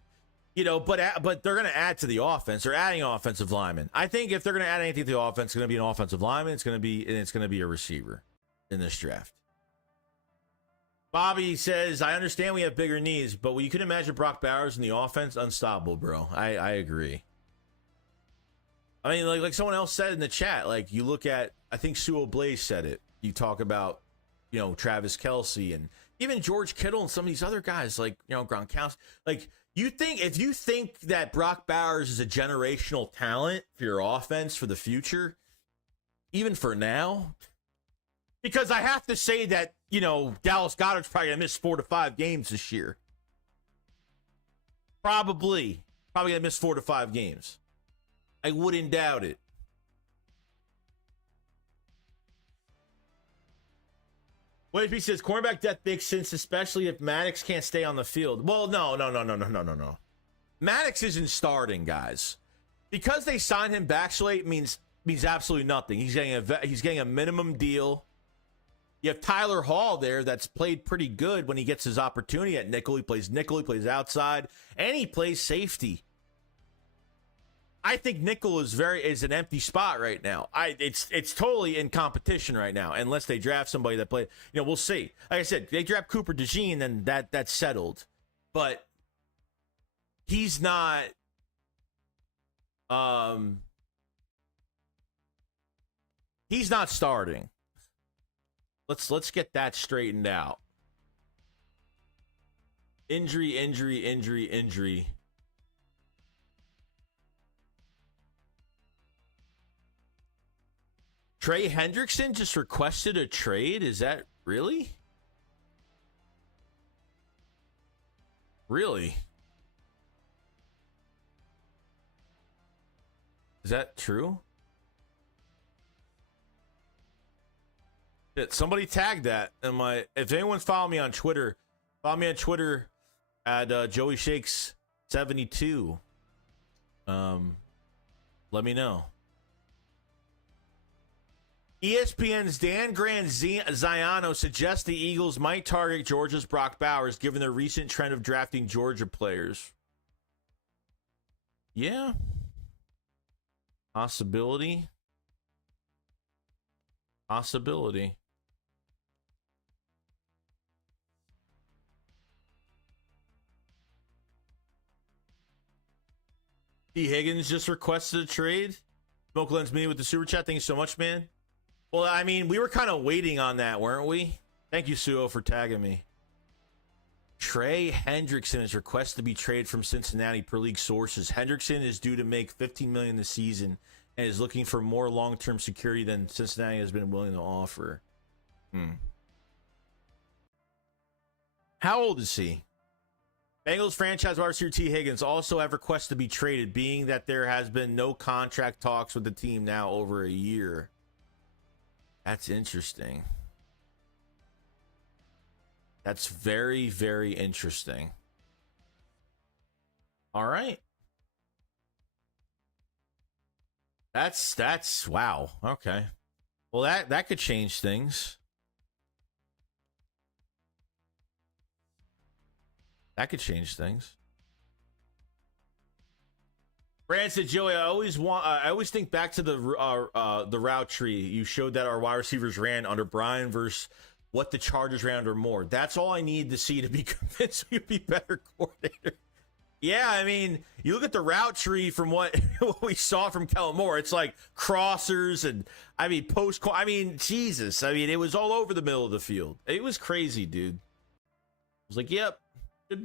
But they're going to add to the offense. They're adding offensive linemen. I think if they're going to add anything to the offense, it's going to be an offensive lineman. It's going to be a receiver in this draft. Bobby says, I understand we have bigger needs, but you could imagine Brock Bowers in the offense, unstoppable, bro. I agree. Like someone else said in the chat, like, you look at, I think Suo Blaze said it. You talk about, Travis Kelce and even George Kittle and some of these other guys, like, Gronkowski. Like, If you think that Brock Bowers is a generational talent for your offense for the future, even for now, because I have to say that, Dallas Goedert's probably going to miss 4 to 5 games this year. Probably going to miss 4 to 5 games. I wouldn't doubt it. What if he says cornerback depth makes sense, especially if Maddox can't stay on the field? Well, no. Maddox isn't starting, guys. Because they signed him back so late means absolutely nothing. He's getting a minimum deal. You have Tyler Hall there that's played pretty good when he gets his opportunity at nickel. He plays nickel, he plays outside, and he plays safety. I think nickel is an empty spot right now. It's totally in competition right now, unless they draft somebody that play. We'll see. Like I said, they draft Cooper DeJean, then that's settled. But he's not. He's not starting. Let's get that straightened out. Injury. Trey Hendrickson just requested a trade? Is that really? Really? Is that true? Somebody tagged that. If anyone's following me on Twitter, follow me on Twitter at Joey Shakes 72. Let me know. ESPN's Dan Granziano suggests the Eagles might target Georgia's Brock Bowers given their recent trend of drafting Georgia players. Yeah. Possibility. T. Higgins just requested a trade. Smoke Lens me with the super chat. Thank you so much, man. Well, I mean, we were kind of waiting on that, weren't we? Thank you, Suo, for tagging me. Trey Hendrickson is requested to be traded from Cincinnati per league sources. Hendrickson is due to make $15 million this season and is looking for more long-term security than Cincinnati has been willing to offer. How old is he? Bengals franchise wide receiver T. Higgins also have requests to be traded, being that there has been no contract talks with the team now over a year. That's interesting. That's very, very interesting. All right. That's wow. Okay. Well, that could change things. That could change things. Brand said, Joey, I always think back to the route tree you showed that our wide receivers ran under Brian versus what the Chargers ran under Moore. That's all I need to see to be convinced we'd be better coordinator. Yeah, I mean, you look at the route tree from what we saw from Kellen Moore. It's like crossers and, Jesus. I mean, it was all over the middle of the field. It was crazy, dude. I was like, yep, should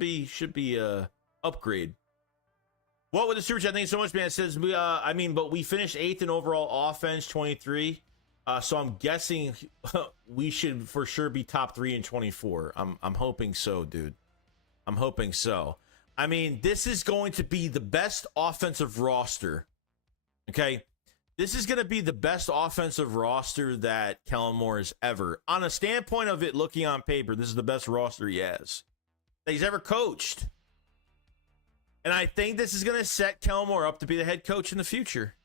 be upgrade. What with the super chat? Thank you so much, man. It says, but we finished 8th in overall offense, 23. So I'm guessing we should for sure be top 3 in 24. I'm hoping so, dude. I'm hoping so. I mean, this is going to be the best offensive roster. Okay? This is going to be the best offensive roster that Kellen Moore has ever. On a standpoint of it looking on paper, this is the best roster he has that he's ever coached. And I think this is going to set Kellen Moore up to be the head coach in the future.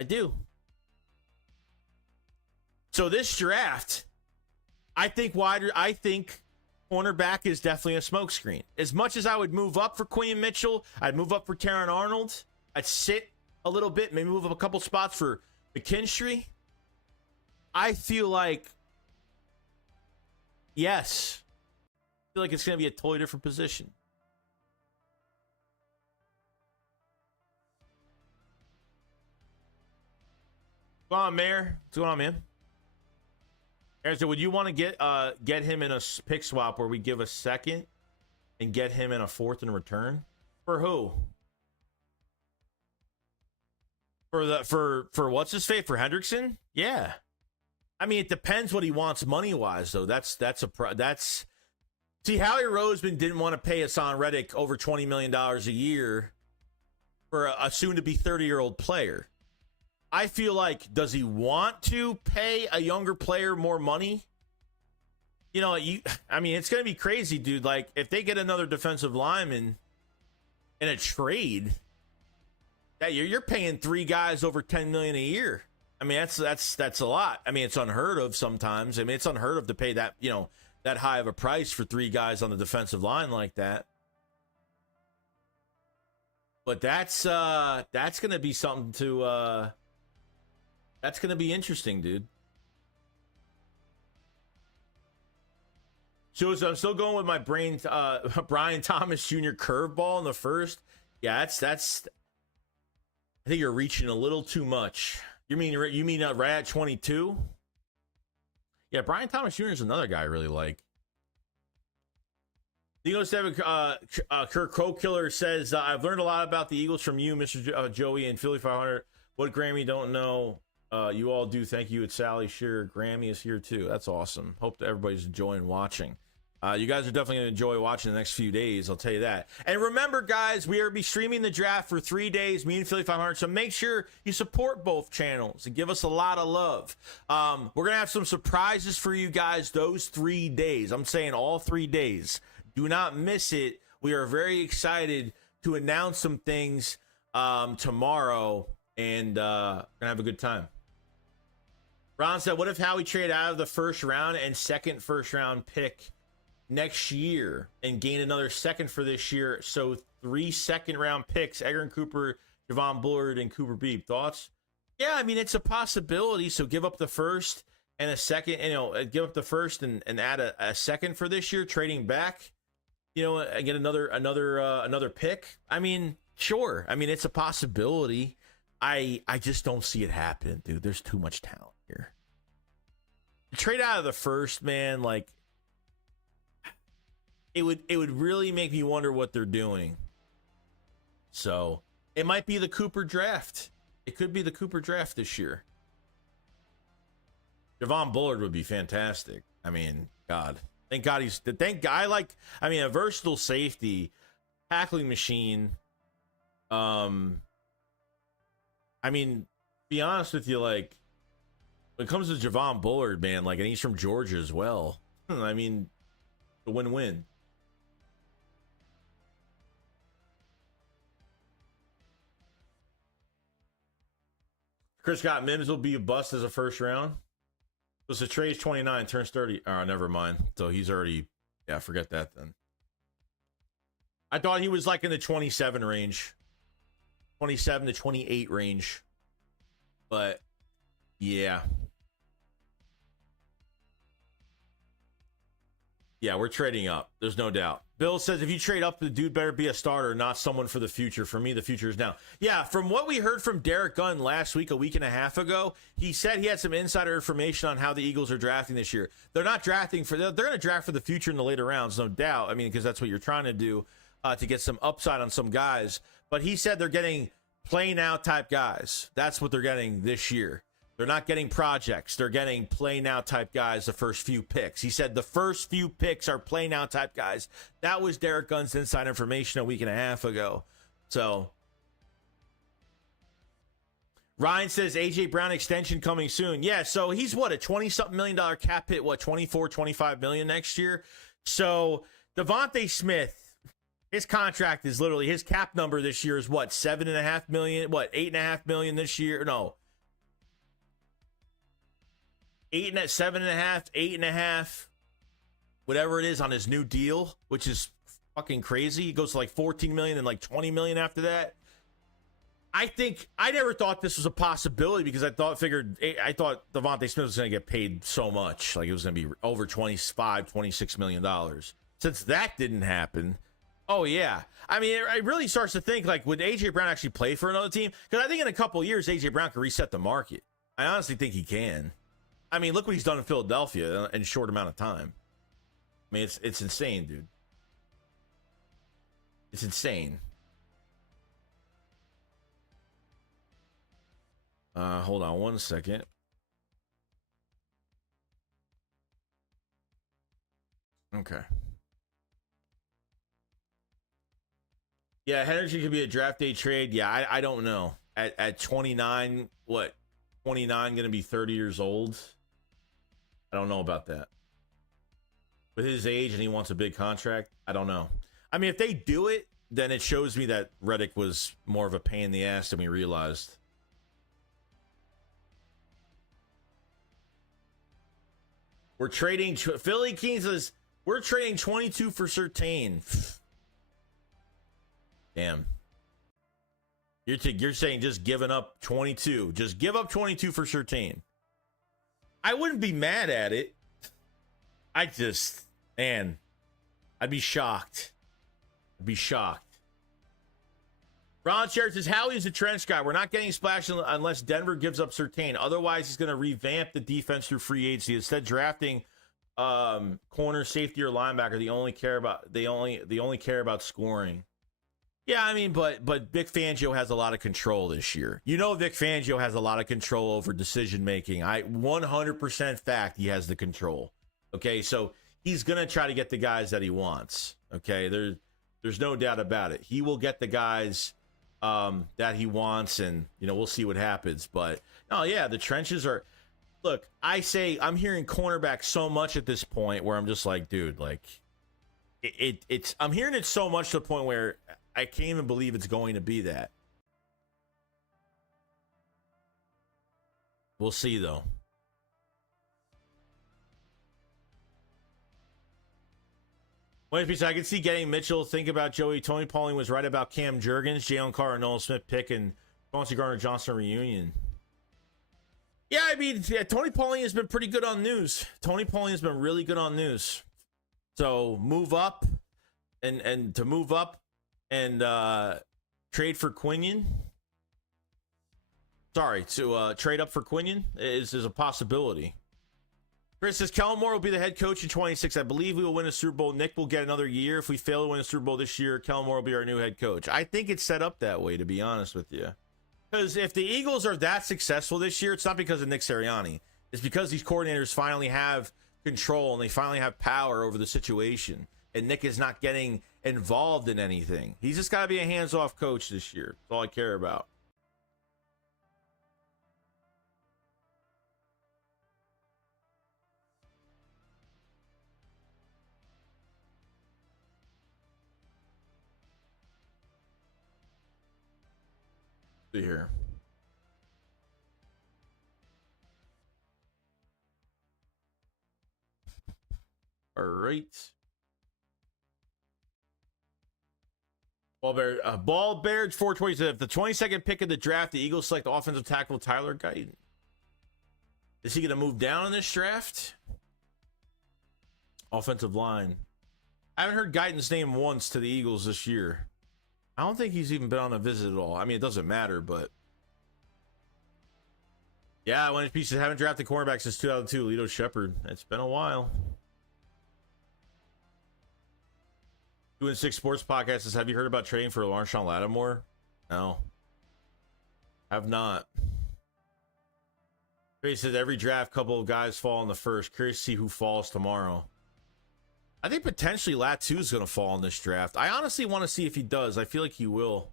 I do. So this draft, I think cornerback is definitely a smokescreen. As much as I would move up for Quinn Mitchell, I'd move up for Taron Arnold. I'd sit a little bit, maybe move up a couple spots for McKinstry. I feel like, yes. I feel like it's going to be a totally different position. What's going on, Mayor? What's going on, man? Aaron, so would you want to get him in a pick swap where we give a second and get him in a fourth in return? For who? For what's his face? For Hendrickson? Yeah. I mean, it depends what he wants money wise, though. That's see, Howie Roseman didn't want to pay HaasonReddick over $20 million a year for a soon-to-be 30-year-old player. I feel like, does he want to pay a younger player more money? You know, I mean, it's going to be crazy, dude. Like, if they get another defensive lineman in a trade, that you're paying 3 guys over $10 million a year. I mean, that's a lot. I mean, it's unheard of sometimes. I mean, it's unheard of to pay that, you know, that high of a price for 3 guys on the defensive line like that. But that's going to be something to that's going to be interesting, dude. So I'm still going with my Brian Thomas Jr. curveball in the first. Yeah, that's I think you're reaching a little too much. You mean right at 22? Yeah, Brian Thomas Jr. is another guy I really like. The Eagles have Kirk Crowkiller says, I've learned a lot about the Eagles from you, Mr. Joey, and Philly 500. What Grammy don't know, you all do. Thank you. It's Sally Shearer. Grammy is here too. That's awesome. Hope that everybody's enjoying watching. You guys are definitely going to enjoy watching the next few days, I'll tell you that. And remember, guys, we are be streaming the draft for 3 days, me and Philly 500, so make sure you support both channels and give us a lot of love. We're going to have some surprises for you guys those 3 days. I'm saying all 3 days. Do not miss it. We are very excited to announce some things tomorrow, and going to have a good time. Ron said, what if Howie traded out of the first round and second first-round pick next year and gain another second for this year? So 3 second-round picks, Edgerrin Cooper, Javon Bullard, and Cooper Beebe. Thoughts? Yeah, I mean, it's a possibility. So give up the first and a second, you know, give up the first and add a second for this year, trading back, you know, and get another pick. I mean, sure. I mean, it's a possibility. I just don't see it happening, dude. There's too much talent here. Trade out of the first, man, like, it would really make me wonder what they're doing. So it might be the Cooper draft. It could be the Cooper draft this year. Javon Bullard would be fantastic. I mean, God. Thank God a versatile safety, tackling machine. I mean, be honest with you, like, when it comes to Javon Bullard, man, like, and he's from Georgia as well. I mean, a win-win. Chris Scott Mims will be a bust as a first round. So Trey's 29, turns 30. Oh, never mind. So he's already, yeah, forget that then. I thought he was like in the 27 range. 27 to 28 range. But, yeah. Yeah, we're trading up. There's no doubt. Bill says, if you trade up, the dude better be a starter, not someone for the future. For me, the future is now. Yeah, from what we heard from Derek Gunn last week, a week and a half ago, he said he had some insider information on how the Eagles are drafting this year. They're not drafting they're going to draft for the future in the later rounds, no doubt. I mean, because that's what you're trying to do to get some upside on some guys. But he said they're getting play now type guys. That's what they're getting this year. They're not getting projects. They're getting play now type guys the first few picks. He said the first few picks are play now type guys. That was Derek Gunn's inside information a week and a half ago. So Ryan says A.J. Brown extension coming soon. Yeah, so he's what, a $20-something million cap hit, what, 24, 25 million next year? So DeVonta Smith, his contract is literally, his cap number this year is what, 7.5 million? What, 8.5 million this year? No. 7.5, 8.5, whatever it is on his new deal, which is fucking crazy. He goes to like 14 million and like 20 million after that. I never thought this was a possibility because I thought DeVonta Smith was going to get paid so much. Like it was going to be over 25, $26 million. Since that didn't happen, oh yeah. I mean, it really starts to think like, would A.J. Brown actually play for another team? Because I think in a couple of years, A.J. Brown can reset the market. I honestly think he can. I mean, look what he's done in Philadelphia in a short amount of time. I mean, it's insane, dude. It's insane. Hold on one second. Okay. Yeah, Hendrickson could be a draft day trade. Yeah, I don't know. At 29, what? 29 going to be 30 years old? I don't know about that. With his age and he wants a big contract, I don't know. I mean, if they do it, then it shows me that Reddick was more of a pain in the ass than we realized. We're trading Philly Kings says we're trading 22 for Surtain. Damn. You're saying just giving up 22. Just give up 22 for Surtain. I wouldn't be mad at it. I'd be shocked. I'd be shocked. Ron Sherrod says, Howie's a trench guy. We're not getting splashed unless Denver gives up Surtain. Otherwise, he's going to revamp the defense through free agency. Instead, drafting corner, safety, or linebacker. They only care about scoring. Yeah, I mean, but Vic Fangio has a lot of control this year. You know, Vic Fangio has a lot of control over decision making. 100% fact he has the control. Okay, so he's gonna try to get the guys that he wants. Okay, there's no doubt about it. He will get the guys that he wants, and we'll see what happens. But no, yeah, the trenches are. Look, I'm hearing cornerback so much at this point where I'm just like, dude, like it's. I'm hearing it so much to the point where I can't even believe it's going to be that. We'll see, though. I can see getting Mitchell. Think about Joey. Tony Pauling was right about Cam Jurgens, Jalen Carter, Nolan Smith pick, and Chauncey Gardner-Johnson reunion. Yeah, I mean, Tony Pauling has been pretty good on news. Tony Pauling has been really good on news. So move up and to move up and trade for Quinion. Sorry, to trade up for Quinion is a possibility. Chris says, Kellen Moore will be the head coach in 26. I believe we will win a Super Bowl. Nick will get another year. If we fail to win a Super Bowl this year, Kellen Moore will be our new head coach. I think it's set up that way, to be honest with you. Because if the Eagles are that successful this year, it's not because of Nick Sirianni. It's because these coordinators finally have control and they finally have power over the situation. And Nick is not getting involved in anything. He's just got to be a hands-off coach this year. That's all I care about. See here. All right. Ball Bear 420 said, if the 22nd pick of the draft, the Eagles select offensive tackle Tyler Guyton. Is he going to move down in this draft? Offensive line. I haven't heard Guyton's name once to the Eagles this year. I don't think he's even been on a visit at all. I mean, it doesn't matter, but yeah, one of his pieces haven't drafted cornerback since 2002. Lito Shepard. It's been a while. 2-6 Sports Podcast says, have you heard about trading for Larshawn Lattimore? No. Have not. Trace says, every draft, couple of guys fall in the first. Curious to see who falls tomorrow. I think potentially Latu is going to fall in this draft. I honestly want to see if he does. I feel like he will.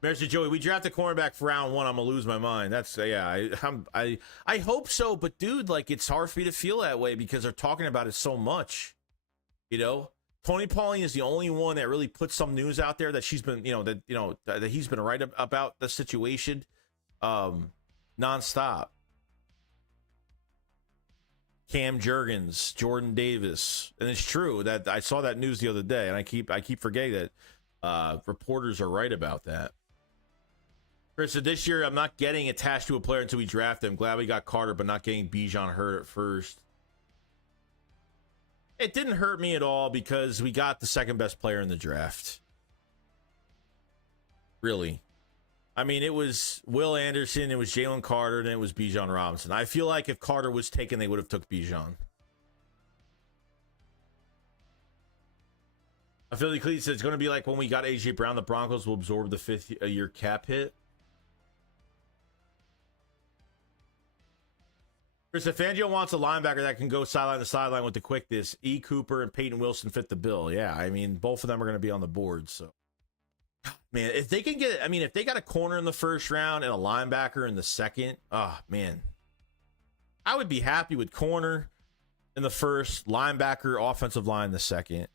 Mr. Joey, we drafted cornerback for round 1. I'm going to lose my mind. That's, yeah, I hope so. But, dude, like, it's hard for me to feel that way because they're talking about it so much. Tony Pauling is the only one that really puts some news out there that she's been, that he's been right about the situation nonstop. Cam Jurgens, Jordan Davis, and it's true that I saw that news the other day, and I keep forgetting that reporters are right about that. Chris said, this year I'm not getting attached to a player until we draft him. Glad we got Carter, but not getting Bijan hurt at first. It didn't hurt me at all because we got the second best player in the draft. Really. I mean, it was Will Anderson, it was Jalen Carter, and it was Bijan Robinson. I feel like if Carter was taken, they would have took Bijan. Philly Cleat says it's going to be like when we got AJ Brown, the Broncos will absorb the 5th-year cap hit. Chris, if Fangio wants a linebacker that can go sideline to sideline with the quickness, E. Cooper and Peyton Wilson fit the bill. Yeah, I mean, both of them are going to be on the board. So, man, if they can get, I mean, if they got a corner in the first round and a linebacker in the second, oh, man, I would be happy with corner in the first, linebacker, offensive line in the second,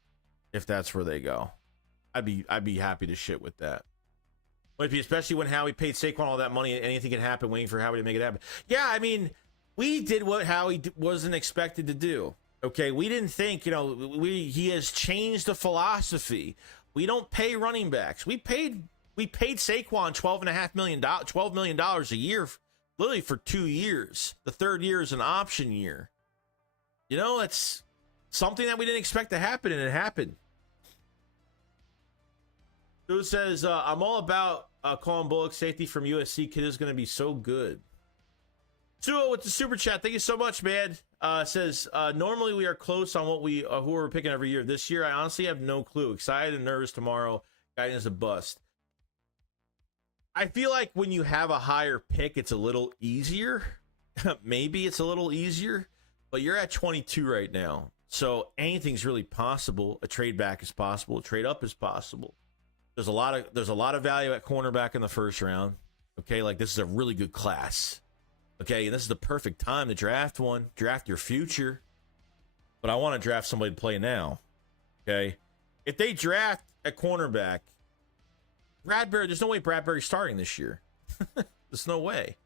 if that's where they go. I'd be happy to shit with that. Would be, especially when Howie paid Saquon all that money, anything can happen, waiting for Howie to make it happen. Yeah, I mean, we did what Howie wasn't expected to do. Okay, we didn't think, he has changed the philosophy. We don't pay running backs. We paid Saquon $12 million a year, literally for 2 years. The third year is an option year. It's something that we didn't expect to happen, and it happened. Who says, I'm all about Colin Bullock, safety from USC. Kid is going to be so good. Suo with the super chat. Thank you so much, man. Says, normally we are close on what who we're picking every year. This year, I honestly have no clue. Excited and nervous tomorrow. Guidance is a bust. I feel like when you have a higher pick, it's a little easier. Maybe it's a little easier, but you're at 22 right now. So anything's really possible. A trade back is possible. A trade up is possible. There's a lot of value at cornerback in the first round. Okay, like this is a really good class. Okay, and this is the perfect time to draft one. Draft your future. But I want to draft somebody to play now. Okay? If they draft a cornerback, Bradbury, there's no way Bradbury's starting this year. There's no way.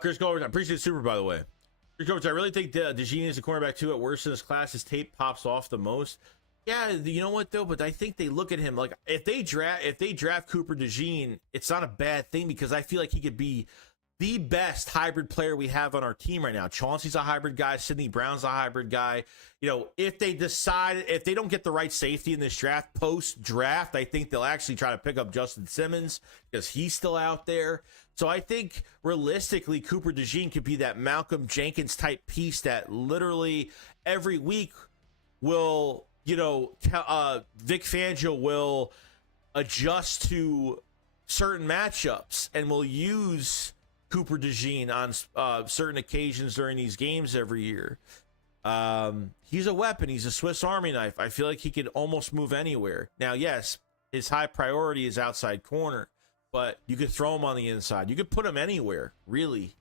Chris Goldberg, I appreciate the super, by the way. Chris Goldberg, I really think DeGene is a cornerback too. At worst in this class, his tape pops off the most. Yeah, you know what though? But I think they look at him like if they draft Cooper DeGene, it's not a bad thing because I feel like he could be the best hybrid player we have on our team right now. Chauncey's a hybrid guy. Sidney Brown's a hybrid guy. If they don't get the right safety in this draft, post-draft, I think they'll actually try to pick up Justin Simmons because he's still out there. So I think realistically, Cooper DeGene could be that Malcolm Jenkins type piece that literally every week will, Vic Fangio will adjust to certain matchups and will use Cooper DeGene on certain occasions during these games every year. He's a weapon. He's a Swiss Army knife. I feel like he could almost move anywhere. Now, yes, his high priority is outside corner, but you could throw him on the inside. You could put him anywhere, really.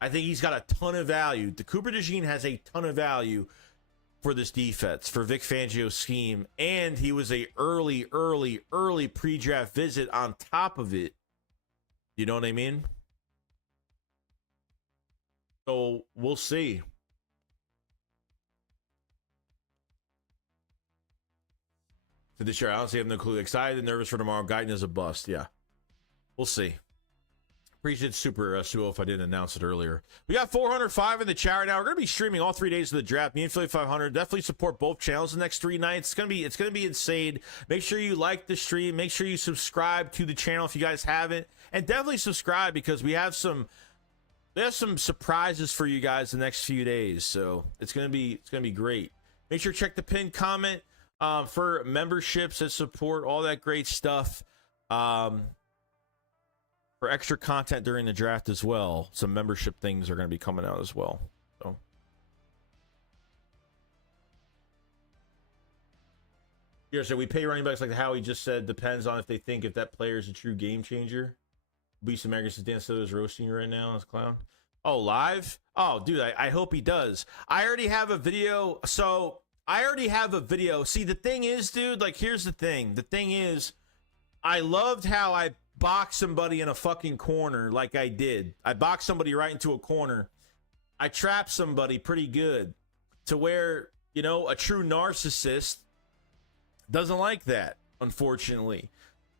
I think he's got a ton of value. The Cooper DeGene has a ton of value for this defense, for Vic Fangio's scheme, and he was a early pre-draft visit on top of it. You know what I mean? So we'll see. For this year, I honestly have no clue. Excited and nervous for tomorrow. Guyton is a bust. Yeah. We'll see. Appreciate super Suo if I didn't announce it earlier. We got 405 in the chat right now. We're going to be streaming all 3 days of the draft. Me and Philly 500 definitely support both channels the next 3 nights. It's going to be insane. Make sure you like the stream. Make sure you subscribe to the channel if you guys haven't, and definitely subscribe because we have some surprises for you guys the next few days. So it's going to be great. Make sure to check the pinned comment for memberships and support, all that great stuff. For extra content during the draft as well. Some membership things are going to be coming out as well. So here, so we pay running backs like Howie just said. Depends on if they think if that player is a true game changer. Beast Americans Dan Soto is roasting you right now as a clown. Oh, live? Oh, dude, I hope he does. I already have a video. So I already have a video. See, the thing is, dude, like, here's the thing. The thing is, I loved how I boxed somebody in a fucking corner like I did. I boxed somebody right into a corner. I trapped somebody pretty good to where, a true narcissist doesn't like that, unfortunately.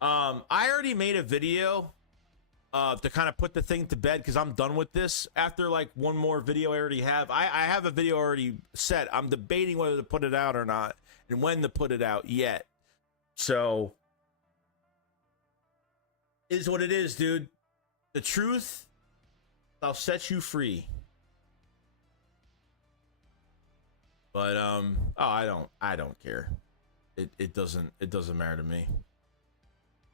I already made a video to kind of put the thing to bed because I'm done with this. After like one more video I already have. I have a video already set. I'm debating whether to put it out or not and when to put it out yet. So is what it is, dude. The truth, I'll set you free. But I don't care. It doesn't matter to me.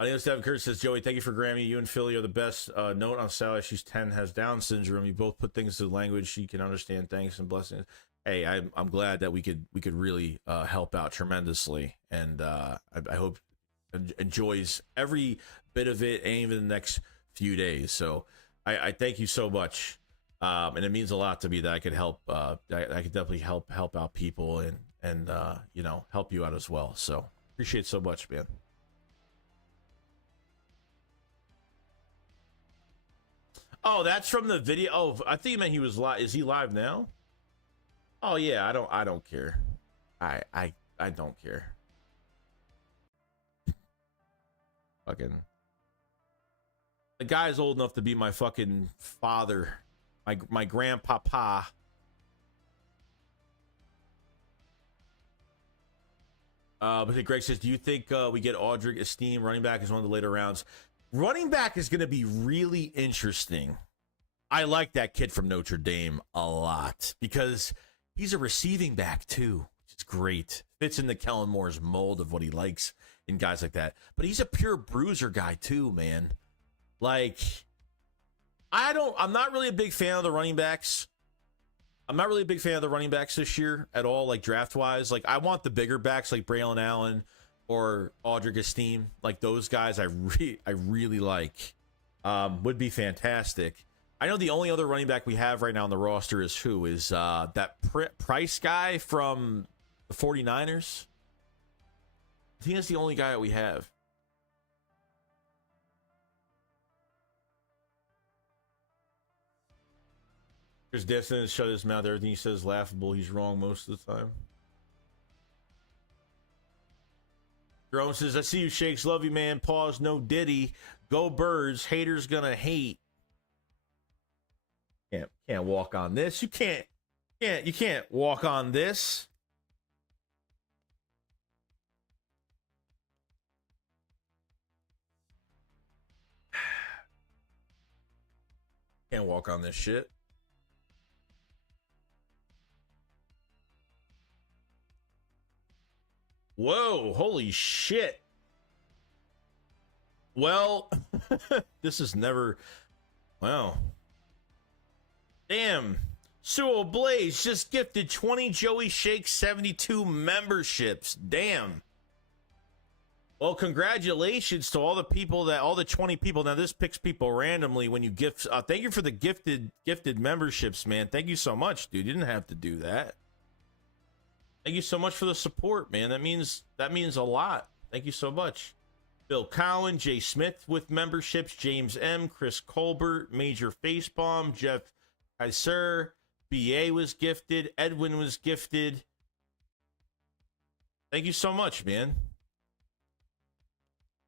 I think Stephen Curtis says, Joey, thank you for Grammy. You and Philly are the best. Note on Sally, she's 10, has Down syndrome. You both put things to language she can understand. Thanks and blessings. Hey, I'm glad that we could really help out tremendously, and I hope enjoys every bit of it, and even the next few days. So I thank you so much, and it means a lot to me that I could help. I could definitely help out people and you know, help you out as well. So appreciate it so much, man. Oh, that's from the video. Oh, I think you meant he was live. Is he live now? Oh yeah, I don't care. I don't care. Fucking the guy's old enough to be my fucking father, my grandpapa. But Greg says, do you think we get Audric Esteem running back as one of the later rounds? Running back is going to be really interesting. I like that kid from Notre Dame a lot because he's a receiving back too, which is great. Fits into Kellen Moore's mold of what he likes in guys like that. But he's a pure bruiser guy too, man. Like, I'm not really a big fan of the running backs. I'm not really a big fan of the running backs this year at all, like draft-wise. Like, I want the bigger backs like Braylon Allen or Audric Esteem. Like, those guys I really like. Would be fantastic. I know the only other running back we have right now on the roster is who? Is that Price guy from the 49ers? I think that's the only guy that we have. There's Destin shut his mouth. Everything he says is laughable. He's wrong most of the time. Jerome says, I see you, Shakes. Love you, man. Pause. No Diddy. Go Birds. Haters gonna hate. Can't walk on this. You can't walk on this. Can't walk on this shit. Whoa, holy shit. Well, this is never... Wow. Damn. Suo Blaze just gifted 20 Joey Shake 72 memberships. Damn. Well, congratulations to all the people all the 20 people. Now, this picks people randomly when you gift. Thank you for the gifted memberships, man. Thank you so much, dude. You didn't have to do that. Thank you so much for the support, man. That means a lot. Thank you so much. Bill Cowan, Jay Smith with memberships, James M, Chris Colbert, Major Facebalm, Jeff Kaiser, BA was gifted, Edwin was gifted. Thank you so much, man.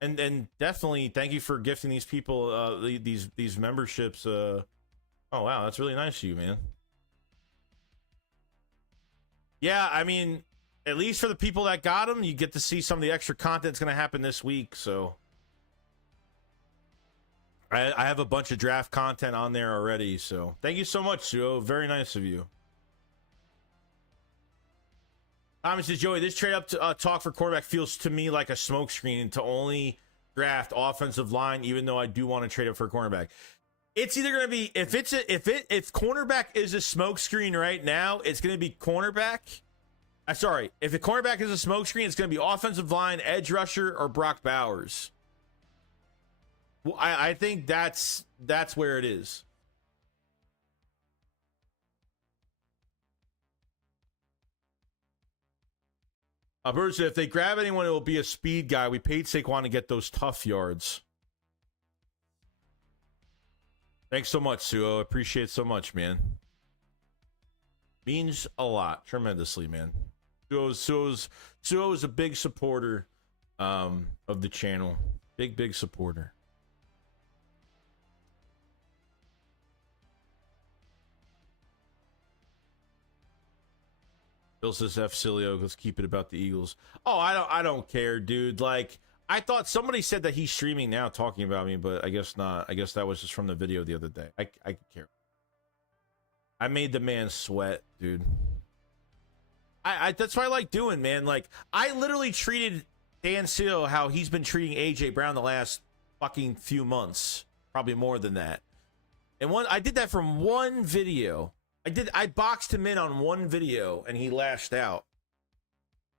And definitely thank you for gifting these people these memberships. Oh wow, that's really nice of you, man. Yeah, I mean, at least for the people that got them, you get to see some of the extra content that's going to happen this week. So I have a bunch of draft content on there already. So thank you so much, Suo. Very nice of you. Thomas says, Joey, this trade up to, talk for quarterback feels to me like a smokescreen to only draft offensive line, even though I do want to trade up for a cornerback. It's either going to be if cornerback is a smokescreen right now, it's going to be cornerback. Sorry, if a cornerback is a smokescreen, it's going to be offensive line, edge rusher, or Brock Bowers. Well, I think that's where it is. Bird said, if they grab anyone, it will be a speed guy. We paid Saquon to get those tough yards. Thanks so much, Suo. Appreciate it so much, man. Means a lot. Tremendously, man. Suo's a big supporter of the channel. Big supporter. Bill says F Cilio, let's keep it about the Eagles. Oh, I don't care, dude. Like, I thought somebody said that he's streaming now talking about me, but I guess not. I guess that was just from the video the other day. I could care. I made the man sweat, dude. That's what I like doing, man. Like, I literally treated Dan Seal how he's been treating AJ Brown the last fucking few months. Probably more than that. And I did that from one video. I boxed him in on one video and he lashed out.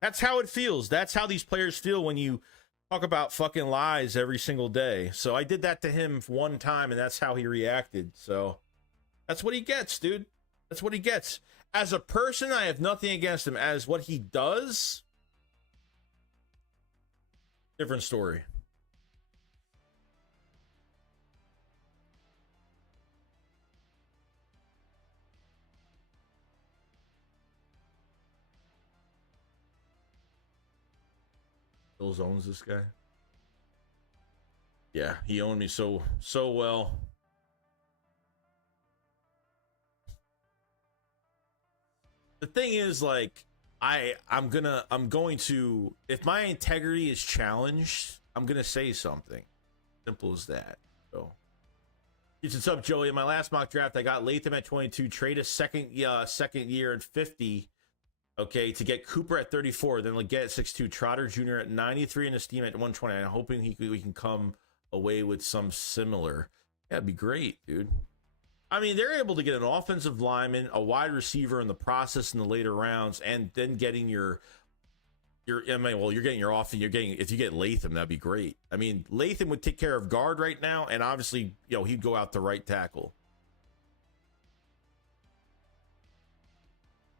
That's how it feels. That's how these players feel when you talk about fucking lies every single day. So I did that to him one time and that's how he reacted. So that's what he gets, dude. That's what he gets. As a person, I have nothing against him. As what he does, different story. Bills owns this guy. Yeah, he owned me so well. The thing is, like, I'm going to, if my integrity is challenged, I'm gonna say something. Simple as that. So, what's up, Joey? In my last mock draft, I got Latham at 22, trade a second year at 50. Okay, to get Cooper at 34, then Leggett at 6'2", Trotter Jr. at 93, and Esteem at 120. I'm hoping we can come away with some similar. Yeah, that'd be great, dude. I mean, they're able to get an offensive lineman, a wide receiver in the process in the later rounds, and then getting you're getting your offense. If you get Latham, that'd be great. I mean, Latham would take care of guard right now, and obviously, he'd go out to right tackle.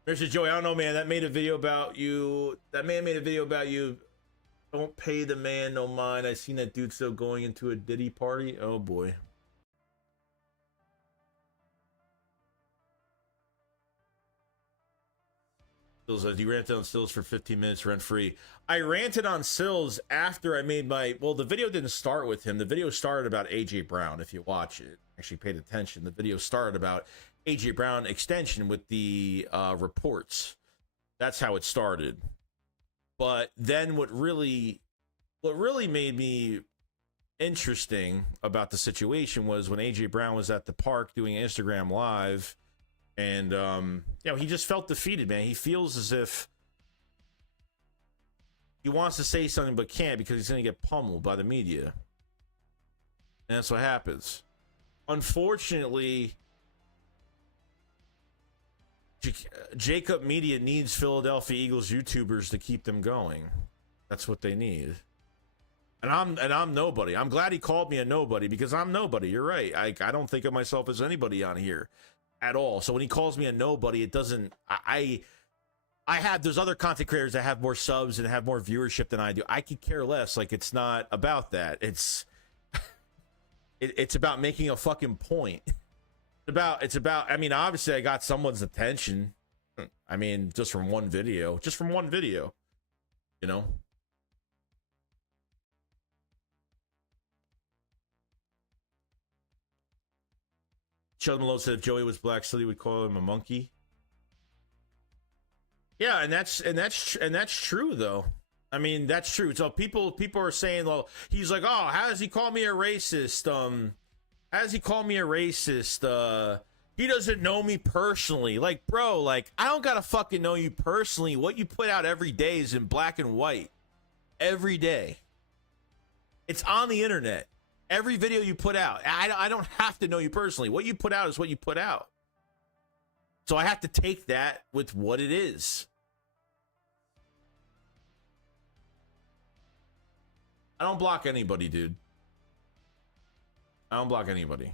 Mr. Joey, I don't know, man. That man made a video about you. Don't pay the man no mind. I seen that dude still going into a Diddy party. Oh, boy. Sills says, you ranted on Sills for 15 minutes rent-free. I ranted on Sills after I made the video didn't start with him. The video started about A.J. Brown, if you watch it. Actually paid attention. The video started about A.J. Brown extension with the reports. That's how it started. But then what really made me interesting about the situation was when A.J. Brown was at the park doing Instagram Live, and he just felt defeated, man. He feels as if he wants to say something but can't because he's going to get pummeled by the media. And that's what happens. Unfortunately, Jacob Media needs Philadelphia Eagles YouTubers to keep them going. That's what they need. And I'm nobody. I'm glad he called me a nobody because I'm nobody. You're right. I don't think of myself as anybody on here at all. So when he calls me a nobody, it doesn't. There's other content creators that have more subs and have more viewership than I do. I could care less. Like, it's not about that. It's about making a fucking point. It's about. I mean, obviously, I got someone's attention. I mean, just from one video. You know. Sheldon Malone said if Joey was black, Silly would call him a monkey. Yeah, and that's true though. I mean, that's true. So people are saying, well, he's like, oh, how does he call me a racist? How does he call me a racist? He doesn't know me personally. Like, bro, like, I don't gotta fucking know you personally. What you put out every day is in black and white. Every day. It's on the internet. Every video you put out. I don't have to know you personally. What you put out is what you put out. So I have to take that with what it is. I don't block anybody, dude. I don't block anybody.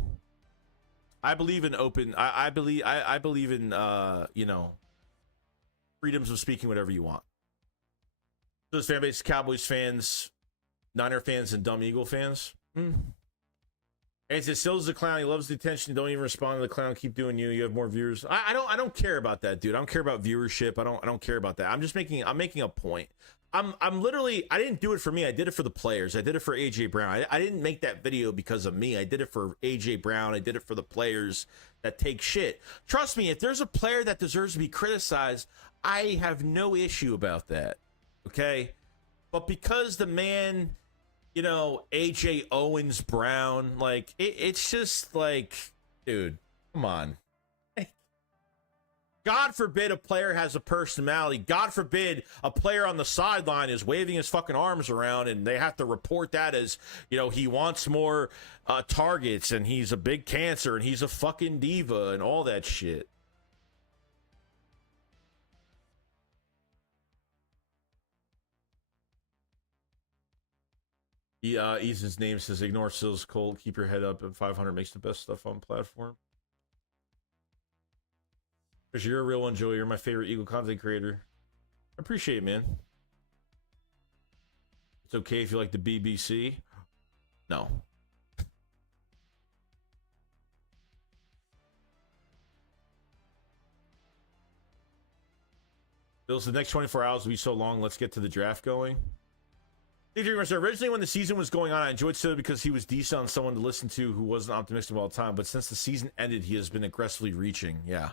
I believe in open. I believe in freedoms of speaking whatever you want. Those fan base, Cowboys fans, Niner fans, and dumb Eagle fans. And it says Sills is a clown. He loves the attention. Don't even respond to the clown. Keep doing you. You have more viewers. I don't care about that, dude. I don't care about viewership. I don't care about that. I'm making a point. I'm literally, I didn't do it for me. I did it for the players. I did it for AJ Brown. I didn't make that video because of me. I did it for AJ Brown. I did it for the players that take shit. Trust me, if there's a player that deserves to be criticized, I have no issue about that. Okay? But because the man you know, AJ Owens Brown. Like, it's just like, dude, come on. God forbid a player has a personality. God forbid a player on the sideline is waving his fucking arms around and they have to report that as, you know, he wants more targets and he's a big cancer and he's a fucking diva and all that shit. Ethan's name says, ignore Sills cold, keep your head up, and 500 makes the best stuff on platform. Because you're a real one, Joey. You're my favorite Eagle content creator. I appreciate it, man. It's okay if you like the BBC. No. Bills, the next 24 hours will be so long. Let's get to the draft going. Originally, when the season was going on, I enjoyed Silly because he was decent on someone to listen to who wasn't optimistic all the time. But since the season ended, he has been aggressively reaching. Yeah.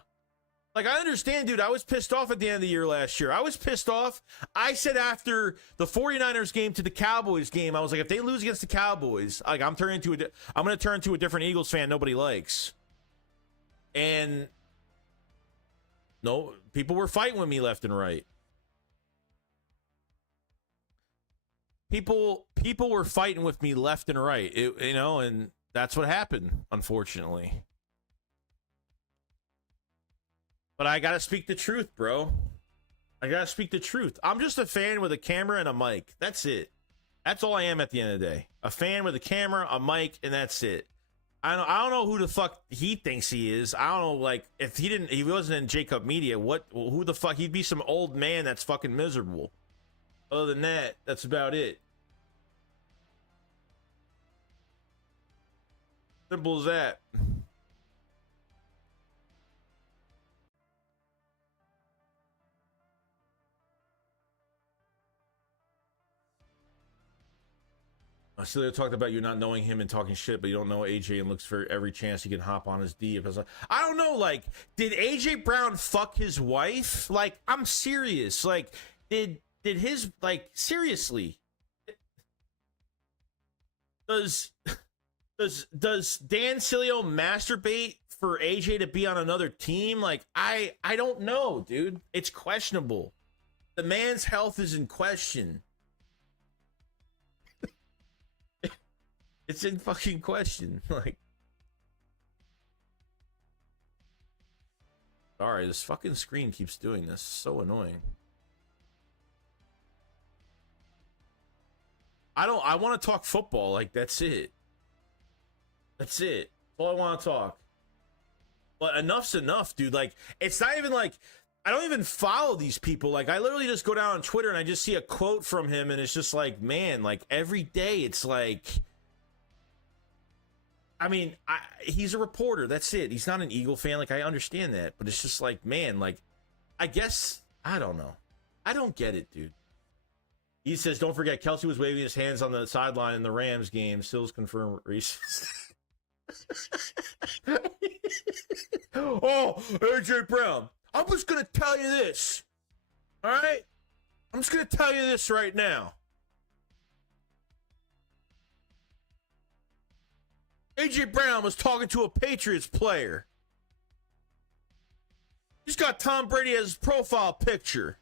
Like, I understand, dude. I was pissed off at the end of the year last year. I was pissed off. I said after the 49ers game to the Cowboys game, I was like, if they lose against the Cowboys, like, I'm going to turn into a different Eagles fan nobody likes. And no, people were fighting with me left and right. People were fighting with me left and right, you know, and that's what happened, unfortunately. But I got to speak the truth, bro. I got to speak the truth. I'm just a fan with a camera and a mic. That's it. That's all I am at the end of the day. A fan with a camera, a mic, and that's it. I don't know who the fuck he thinks he is. I don't know, like, if he wasn't in Jacob Media, who the fuck? He'd be some old man that's fucking miserable. Other than that, that's about it. Simple as that. Celia talked about you not knowing him and talking shit, but you don't know AJ and looks for every chance he can hop on his D. I was like, I don't know, like, did AJ Brown fuck his wife? Like, I'm serious. Like, did his, like, seriously? Does Dan Cilio masturbate for AJ to be on another team? Like, I don't know, dude. It's questionable. The man's health is in question. It's in fucking question. Like, sorry, this fucking screen keeps doing this. It's so annoying. I want to talk football. Like, that's it. That's it. That's all I want to talk. But enough's enough, dude. Like, it's not even like, I don't even follow these people. Like, I literally just go down on Twitter and I just see a quote from him and it's just like, man, like, every day it's like, I mean, he's a reporter. That's it. He's not an Eagle fan. Like, I understand that. But it's just like, man, like, I guess, I don't know. I don't get it, dude. He says, don't forget, Kelsey was waving his hands on the sideline in the Rams game. Stills confirmed racist. Oh, AJ Brown. I'm just going to tell you this. All right? I'm just going to tell you this right now. AJ Brown was talking to a Patriots player. He's got Tom Brady as his profile picture.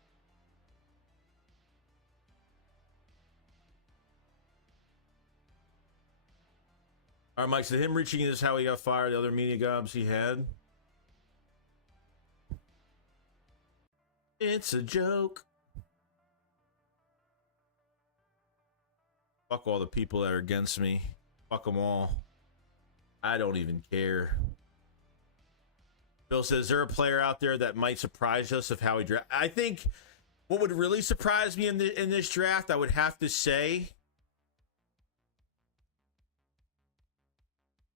All right, Mike, so him reaching in is how he got fired, the other media jobs he had. It's a joke. Fuck all the people that are against me. Fuck them all. I don't even care. Bill says, is there a player out there that might surprise us of how he draft? I think what would really surprise me in this draft, I would have to say,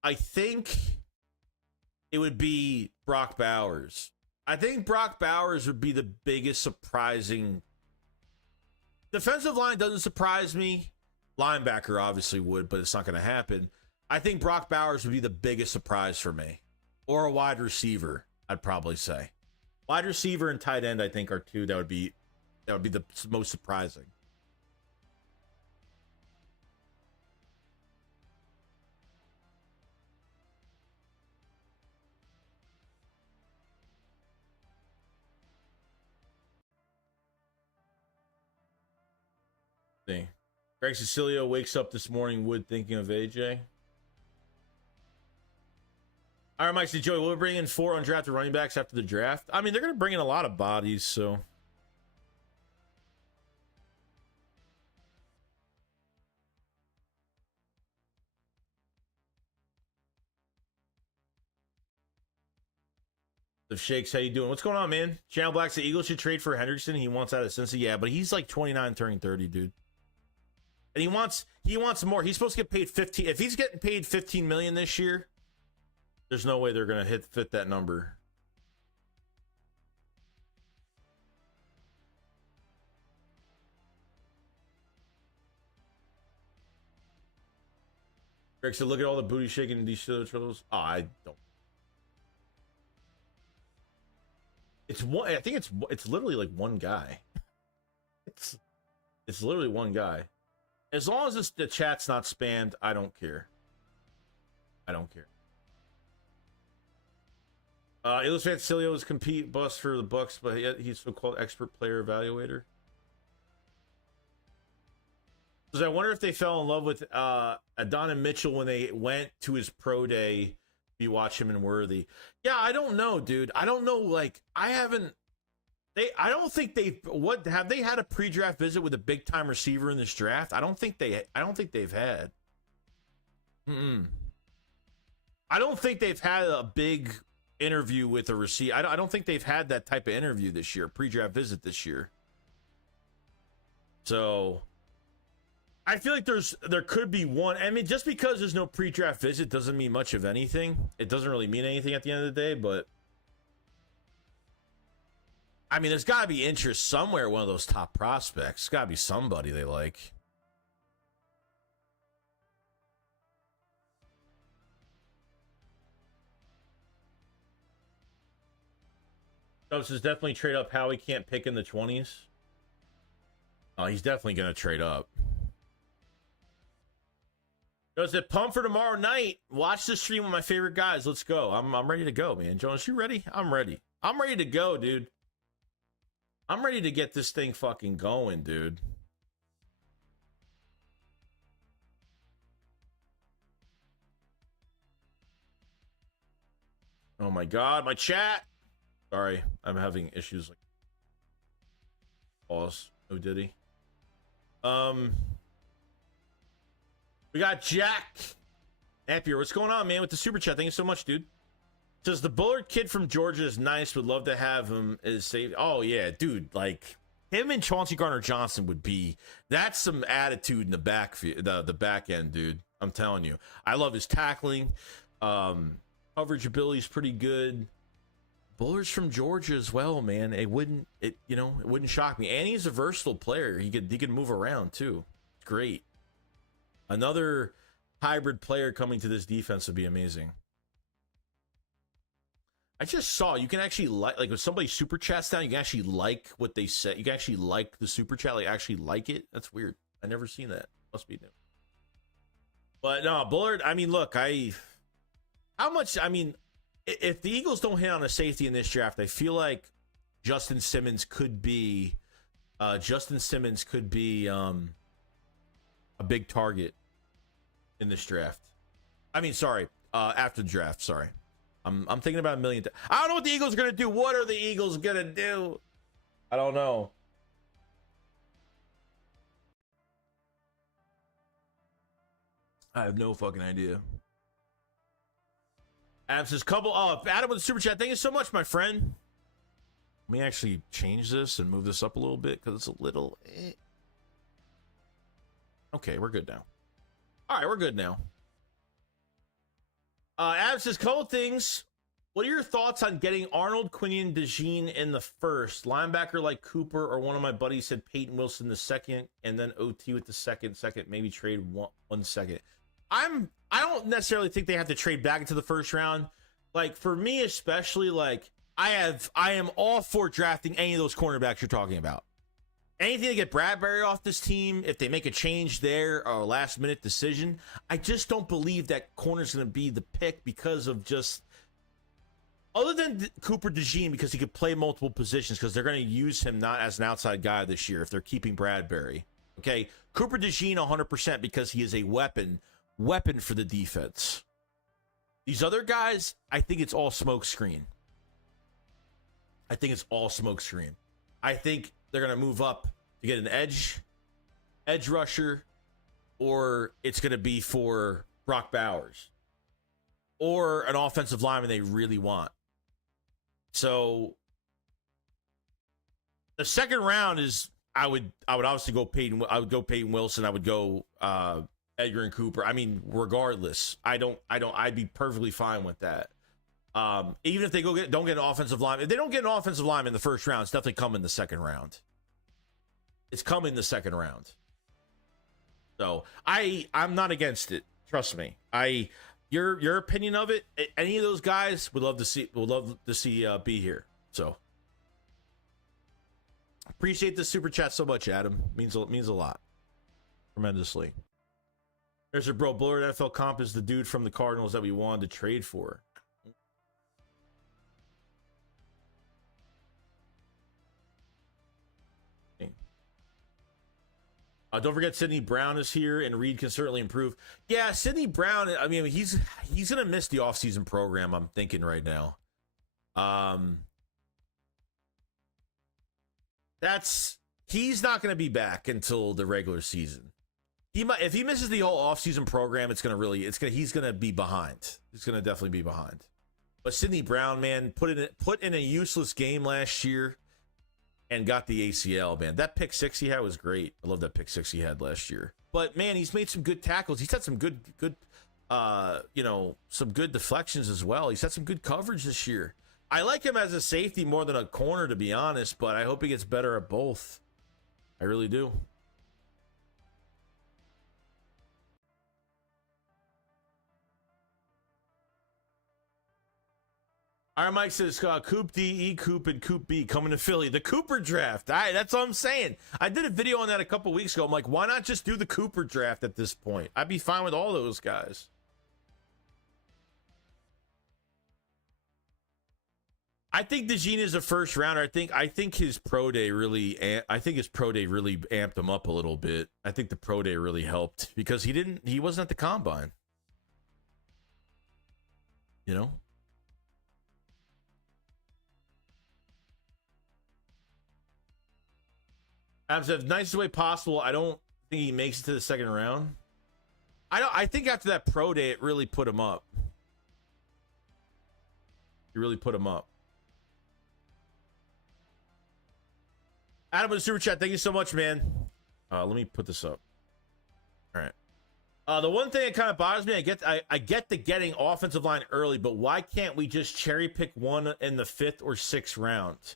I think it would be Brock Bowers. I think Brock Bowers would be the biggest surprising. Defensive line doesn't surprise me. Linebacker obviously would, but it's not going to happen. I think Brock Bowers would be the biggest surprise for me. Or a wide receiver, I'd probably say. Wide receiver and tight end, I think, are two that would be the most surprising. See. Greg Cecilio wakes up this morning, Wood thinking of AJ. All right, Mike, so Joey, we'll bring in 4 undrafted running backs after the draft. I mean, they're going to bring in a lot of bodies, so. The Shakes, how you doing? What's going on, man? Channel Black said Eagles should trade for Hendrickson. He wants out of Cincy. Yeah, but he's like 29 turning 30, dude. And he wants more. He's supposed to get paid 15. If he's getting paid 15 million this year, there's no way they're going to fit that number. Greg said, look at all the booty shaking in these troubles. Oh, I don't. It's one. I think it's literally like one guy. It's literally one guy. As long as the chat's not spammed, I don't care. I don't care. Illustrated Cilio's compete bust for the Bucks, but he's so-called expert player evaluator. Because I wonder if they fell in love with Adonai Mitchell when they went to his pro day. You watch him in Worthy. Yeah, I don't know, dude. I don't know. Like, I don't think have they had a pre-draft visit with a big time receiver in this draft? I don't think they've had. I don't think they've had a big interview with a receiver. I don't think they've had that type of interview this year, pre-draft visit this year. So I feel like there could be one. I mean, just because there's no pre-draft visit doesn't mean much of anything. It doesn't really mean anything at the end of the day, but I mean, there's got to be interest somewhere. One of those top prospects. Got to be somebody they like. Dubs is definitely trade up. Howie can't pick in the 20s. Oh, he's definitely going to trade up. Jonas said, pump for tomorrow night. Watch the stream with my favorite guys. Let's go. I'm ready to go, man. Jonas, you ready? I'm ready. I'm ready to go, dude. I'm ready to get this thing fucking going, dude. Oh my God, my chat. Sorry, I'm having issues. Like, pause. Oh, did he? We got Jack Appier. What's going on, man? With the super chat. Thank you so much, dude. Says the Bullard kid from Georgia is nice. Would love to have him as safe. Oh yeah, dude. Like him and Chauncey Gardner-Johnson would be. That's some attitude in the back, the back end, dude. I'm telling you. I love his tackling. Coverage ability is pretty good. Bullard's from Georgia as well, man. It wouldn't shock me. And he's a versatile player. He could move around too. Great. Another hybrid player coming to this defense would be amazing. I just saw you can actually like when somebody super chats down, you can actually like what they said. You can actually like the super chat, like actually like it. That's weird. I never seen that. Must be new. But no, Bullard. I mean, look, if the Eagles don't hit on a safety in this draft, I feel like Justin Simmons could be a big target in this draft. I mean, sorry, after the draft. Sorry, I'm thinking about a million. I don't know what the Eagles are gonna do. What are the Eagles gonna do? I don't know. I have no fucking idea. Adam says, Adam with the super chat. Thank you so much, my friend. Let me actually change this and move this up a little bit because it's a little. Okay, we're good now. All right, we're good now. Adam says, couple things. What are your thoughts on getting Arnold, Quinion, DeJean in the first? Linebacker like Cooper, or one of my buddies said Peyton Wilson the second, and then OT with the second, maybe trade one second. I don't necessarily think they have to trade back into the first round. Like, for me especially, like, I am all for drafting any of those cornerbacks you're talking about. Anything to get Bradbury off this team, if they make a change there or a last-minute decision, I just don't believe that corner's going to be the pick because of just... Other than Cooper DeJean, because he could play multiple positions, because they're going to use him not as an outside guy this year if they're keeping Bradbury. Okay, Cooper DeJean 100% because he is a weapon for the defense. These other guys, I think it's all smokescreen. I think they're going to move up to get an edge rusher, or it's going to be for Brock Bowers or an offensive lineman they really want. So the second round is, I would obviously go Peyton. I would go Peyton Wilson. I would go Edgar and Cooper. I mean, regardless, I'd be perfectly fine with that. Even if they don't get an offensive lineman, if they don't get an offensive lineman in the first round, it's definitely coming the second round. It's coming the second round. So I'm not against it. Trust me. Your opinion of it, any of those guys would love to see be here. So appreciate the super chat so much, Adam. Means a lot. Tremendously. There's a bro. Bullard NFL comp is the dude from the Cardinals that we wanted to trade for. Don't forget Sidney Brown is here, and Reed can certainly improve. Yeah, Sidney Brown, I mean, he's going to miss the offseason program, I'm thinking right now. He's not going to be back until the regular season. If he misses the whole offseason program, he's going to be behind. He's going to definitely be behind. But Sidney Brown, man, put in a useless game last year and got the ACL, man. That pick six he had was great. I love that pick six he had last year. But man, he's made some good tackles. He's had some good some good deflections as well. He's had some good coverage this year. I like him as a safety more than a corner, to be honest, but I hope he gets better at both. I really do. All right, Mike says, Coop D, E Coop, and Coop B coming to Philly. The Cooper draft. All right, that's what I'm saying. I did a video on that a couple weeks ago. I'm like, why not just do the Cooper draft at this point? I'd be fine with all those guys. I think DeJean is a first rounder. I think his pro day really amped him up a little bit. I think the pro day really helped because he wasn't at the combine. You know? As the nicest way possible, I don't think he makes it to the second round. I think after that pro day, it really put him up. It really put him up. Adam with the super chat, thank you so much, man. Let me put this up. All right. The one thing that kind of bothers me, I get the getting offensive line early, but why can't we just cherry pick one in the 5th or 6th round?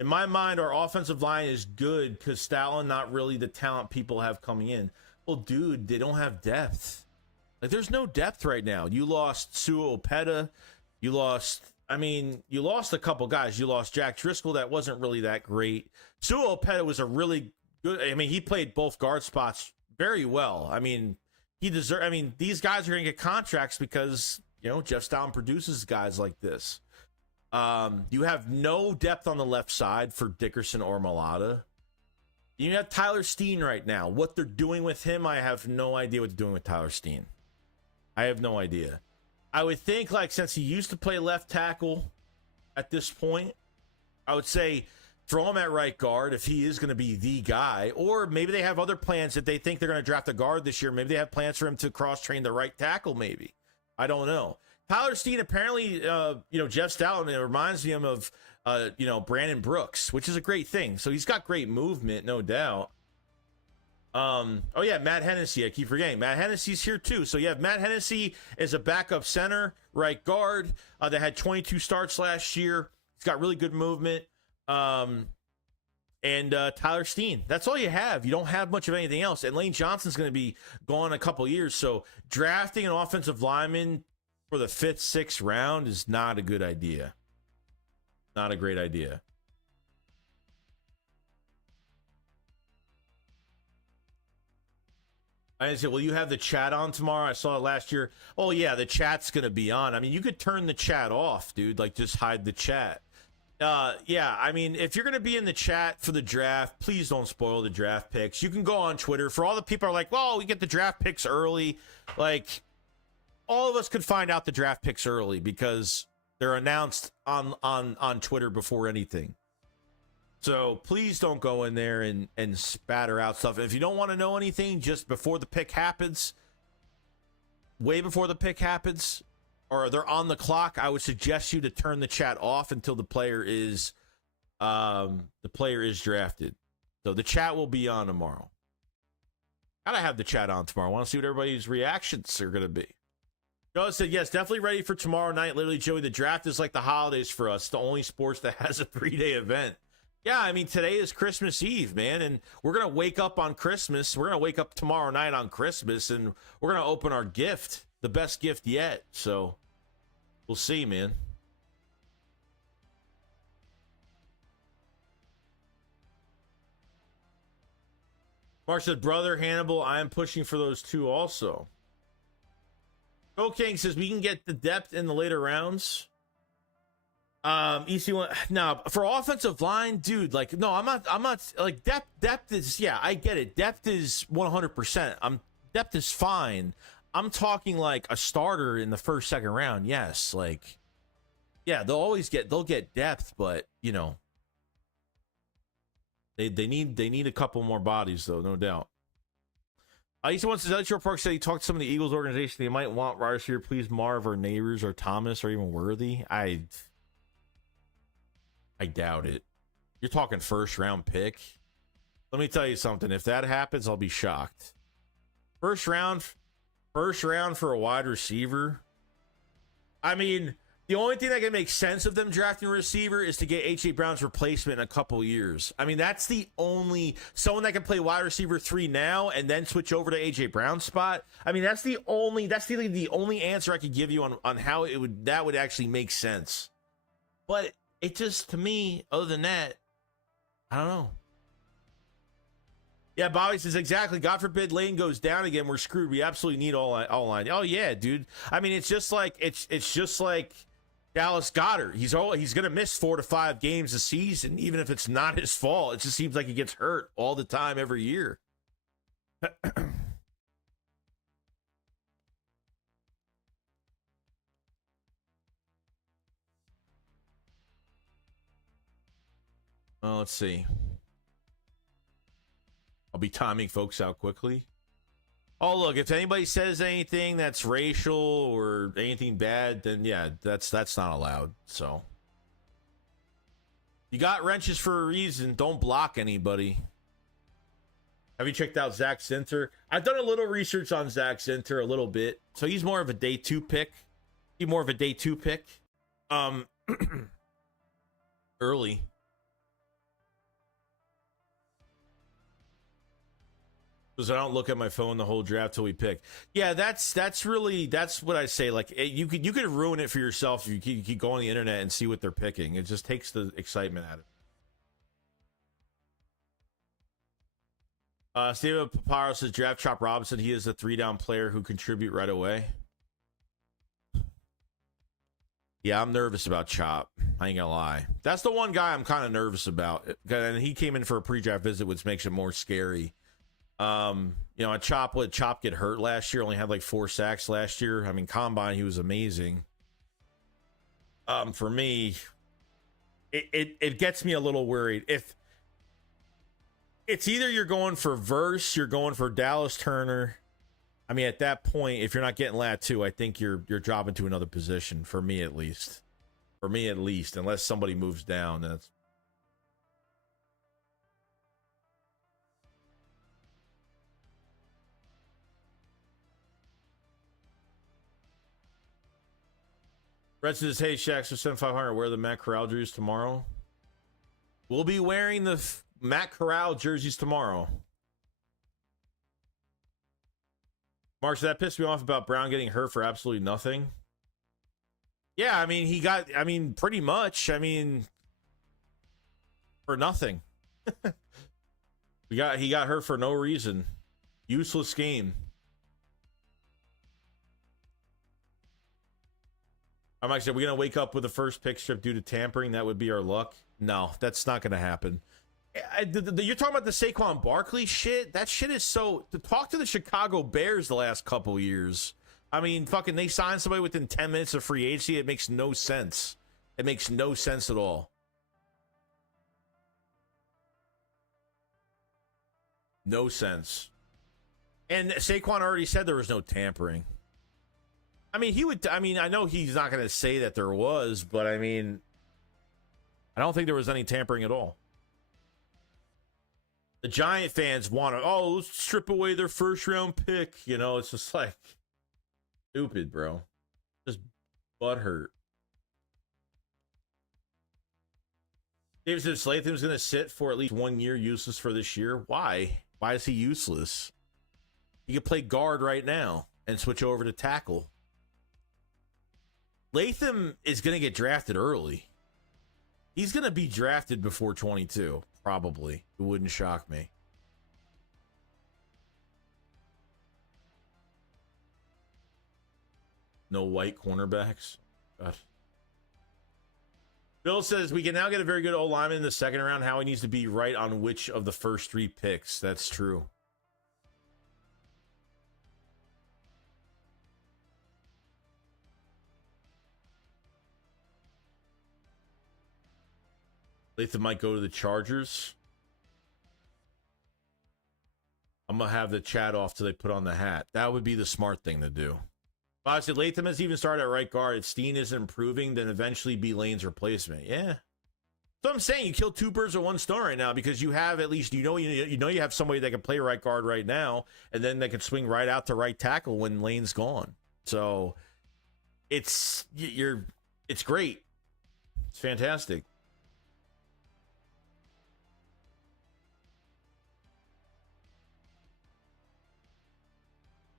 In my mind, our offensive line is good because Stalin, not really the talent people have coming in. Well, dude, they don't have depth. Like, there's no depth right now. You lost Sua Opeta. You lost a couple guys. You lost Jack Driscoll. That wasn't really that great. Sua Opeta was a really good. He played both guard spots very well. These guys are going to get contracts because, Jeff Stalin produces guys like this. You have no depth on the left side for Dickerson or Malata. You have Tyler Steen right now. What they're doing with him, I have no idea what they're doing with Tyler Steen. I have no idea. I would think, since he used to play left tackle at this point, I would say throw him at right guard if he is going to be the guy. Or maybe they have other plans that they think they're going to draft a guard this year. Maybe they have plans for him to cross-train the right tackle, maybe. I don't know. Tyler Steen, apparently, Jeff Stalin, it reminds him of, Brandon Brooks, which is a great thing. So he's got great movement, no doubt. Matt Hennessy. I keep forgetting. Matt Hennessy's here, too. So you have Matt Hennessy as a backup center, right guard, that had 22 starts last year. He's got really good movement. And Tyler Steen. That's all you have. You don't have much of anything else. And Lane Johnson's going to be gone in a couple years. So drafting an offensive lineman for the 5th, 6th round is not a good idea. Not a great idea. I said, will you have the chat on tomorrow? I saw it last year. Oh, yeah, the chat's going to be on. You could turn the chat off, dude. Just hide the chat. Yeah, I mean, if you're going to be in the chat for the draft, please don't spoil the draft picks. You can go on Twitter. For all the people who are like, well, we get the draft picks early. Like, all of us could find out the draft picks early because they're announced on Twitter before anything. So please don't go in there and spatter out stuff. If you don't want to know anything just before the pick happens, way before the pick happens, or they're on the clock, I would suggest you to turn the chat off until the player is drafted. So the chat will be on tomorrow. Gotta have the chat on tomorrow. I want to see what everybody's reactions are gonna be. Joe said, yes, definitely ready for tomorrow night. Literally, Joey, the draft is like the holidays for us. The only sports that has a 3-day event. Yeah, I mean, today is Christmas Eve, man, and we're going to wake up on Christmas. We're going to wake up tomorrow night on Christmas, and we're going to open our gift, the best gift yet. So we'll see, man. Mark said, brother, Hannibal, I am pushing for those two also. Joe King says, we can get the depth in the later rounds. EC1, no, for offensive line, dude, like, no, I'm not, like, depth is, yeah, I get it. Depth is 100%. Depth is fine. I'm talking like a starter in the first, second round. Yes. Like, yeah, they'll get depth, but you know, they need a couple more bodies though, no doubt. EC1 says, Elliot Park said he talked to some of the Eagles organization. They might want wide receiver, please, Marv or Neighbors or Thomas or even Worthy. I doubt it. You're talking first round pick. Let me tell you something. If that happens, I'll be shocked. First round for a wide receiver. I mean, the only thing that can make sense of them drafting a receiver is to get A.J. Brown's replacement in a couple years. I mean, that's the only someone that can play wide receiver 3 now and then switch over to A.J. Brown's spot. I mean, that's the only answer I could give you on how that would actually make sense. But it just, to me, other than that, I don't know. Yeah, Bobby says, exactly. God forbid Lane goes down again. We're screwed. We absolutely need all line. Oh, yeah, dude. I mean, it's just like Dallas Goedert. He's going to miss 4 to 5 games a season, even if it's not his fault. It just seems like he gets hurt all the time every year. Let's see. I'll be timing folks out quickly. Oh, look, if anybody says anything that's racial or anything bad, then yeah, that's not allowed. So you got wrenches for a reason. Don't block anybody. Have you checked out Zach Zinter? I've done a little research on Zach Zinter, a little bit. So he's more of a day 2 pick. Early. Because I don't look at my phone the whole draft till we pick. Yeah, that's what I say. Like, you could ruin it for yourself if you keep going on the internet and see what they're picking. It just takes the excitement out of it. Steven Paparo says draft Chop Robinson. He is a 3-down player who contribute right away. Yeah, I'm nervous about Chop. I ain't gonna lie. That's the one guy I'm kind of nervous about. And he came in for a pre-draft visit, which makes it more scary. You know, Chop get hurt last year, only had like 4 sacks last year. I mean, Combine, he was amazing. For me, it gets me a little worried. If it's either you're going for Verse, you're going for Dallas Turner. I mean, at that point, if you're not getting Latu, I think you're dropping to another position, for me at least. Unless somebody moves down, that's. Red says, hey, Shaq, so 7500, wear the Matt Corral jerseys tomorrow. We'll be wearing the Matt Corral jerseys tomorrow. Mark, so that pissed me off about Brown getting hurt for absolutely nothing. Yeah, I mean, pretty much. I mean, for nothing. He got hurt for no reason. Useless game. I'm actually, we're gonna wake up with the first pick strip due to tampering. That would be our luck. No, that's not gonna happen. You're talking about the Saquon Barkley shit. That shit is so. To talk to the Chicago Bears the last couple years. I mean, fucking, they signed somebody within 10 minutes of free agency. It makes no sense. It makes no sense at all. No sense. And Saquon already said there was no tampering. I mean, I know he's not going to say that there was, but I mean, I don't think there was any tampering at all. The Giant fans want to, let's strip away their first round pick. You know, it's just like stupid, bro. Just butthurt. David Slatham's going to sit for at least 1 year, useless for this year. Why? Why is he useless? He could play guard right now and switch over to tackle. Latham is going to get drafted early. He's going to be drafted before 22, probably. It wouldn't shock me. No white cornerbacks. God. Bill says we can now get a very good old lineman in the second round. Howie needs to be right on which of the first 3 picks. That's true. Latham might go to the Chargers. I'm going to have the chat off till they put on the hat. That would be the smart thing to do. Obviously, Latham has even started at right guard. If Steen isn't improving, then eventually be Lane's replacement. Yeah. So I'm saying you kill 2 birds with 1 stone right now because you have at least, you have somebody that can play right guard right now, and then they can swing right out to right tackle when Lane's gone. So it's great. It's fantastic.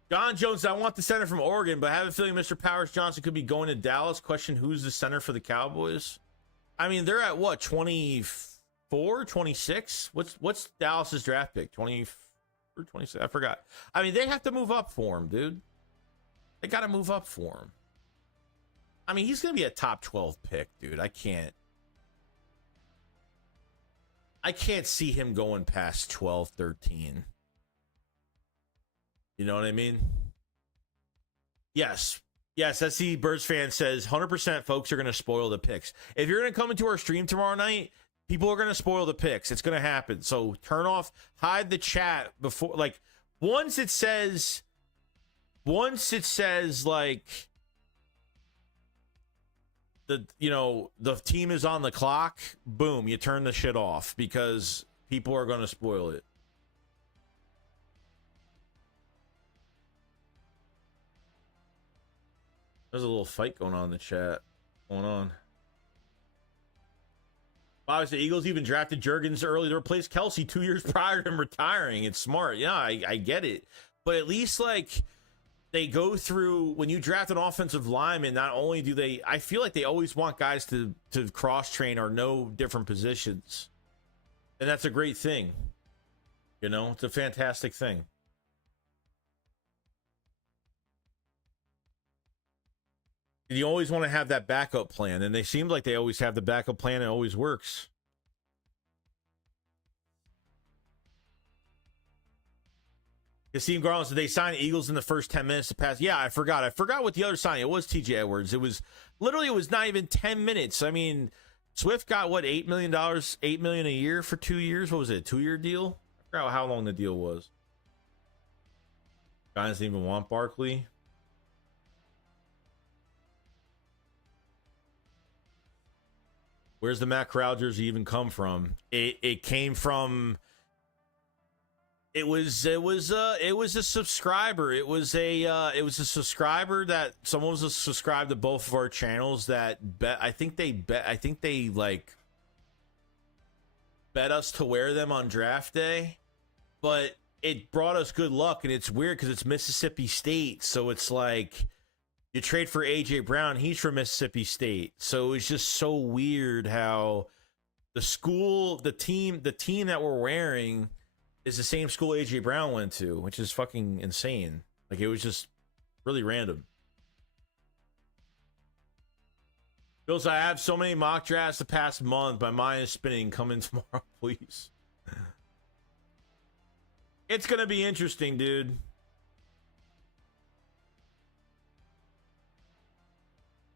John Jones, I want the center from Oregon, but I have a feeling Mr. Powers Johnson could be going to Dallas. Question, who's the center for the Cowboys? I mean, they're at what, 24, 26? What's Dallas's draft pick? 24, 26? I forgot. I mean, they have to move up for him, dude. They got to move up for him. I mean, he's going to be a top 12 pick, dude. I can't see him going past 12, 13. You know what I mean? Yes, SC Birds fan says 100% folks are going to spoil the picks. If you're going to come into our stream tomorrow night, people are going to spoil the picks. It's going to happen. So turn off, hide the chat before, like, once it says like the team is on the clock, boom, you turn the shit off because people are going to spoil it. There's a little fight going on in the chat. What's going on? Obviously, the Eagles even drafted Jurgens early to replace Kelsey 2 years prior to him retiring. It's smart. Yeah, I get it. But at least, like, they go through, when you draft an offensive lineman, not only do they, I feel like they always want guys to cross-train or know different positions. And that's a great thing. You know, it's a fantastic thing. You always want to have that backup plan, and they seem like they always have the backup plan. It always works. Steve Garland said they signed Eagles in the first 10 minutes to pass. Yeah, I forgot what the other signing. It was TJ Edwards. It was not even 10 minutes. I mean, Swift got what, $8 million a year for 2 years. What was it, a 2-year deal? I forgot how long the deal was. Guys didn't even want Barkley. Where's the Matt Corral jersey even come from? It came from. It was a subscriber. It was a subscriber that someone was subscribed to both of our channels that bet. I think they like bet us to wear them on draft day, but it brought us good luck. And it's weird because it's Mississippi State, so it's like. You trade for A.J. Brown, he's from Mississippi State. So it's just so weird how the team that we're wearing is the same school A.J. Brown went to, which is fucking insane. Like, it was just really random. Bills, I have so many mock drafts the past month. My mind is spinning. Come in tomorrow, please. It's going to be interesting, dude.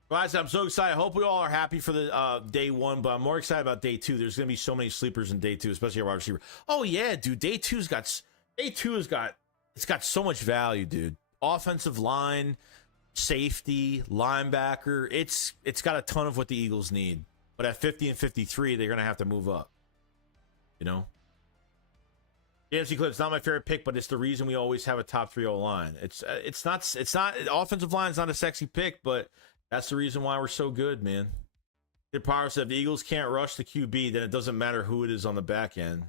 Guys, I'm so excited. I hope we all are happy for the day one, but I'm more excited about day two. There's going to be so many sleepers in day two, especially a wide receiver. Oh yeah, dude. Day two has got so much value, dude. Offensive line, safety, linebacker. It's got a ton of what the Eagles need. But at 50 and 53, they're going to have to move up. You know? AFC Clip's not my favorite pick, but it's the reason we always have a top 3 O-line. It's not offensive line's not a sexy pick, but that's the reason why we're so good, man. Kid Power said if the Eagles can't rush the QB, then it doesn't matter who it is on the back end.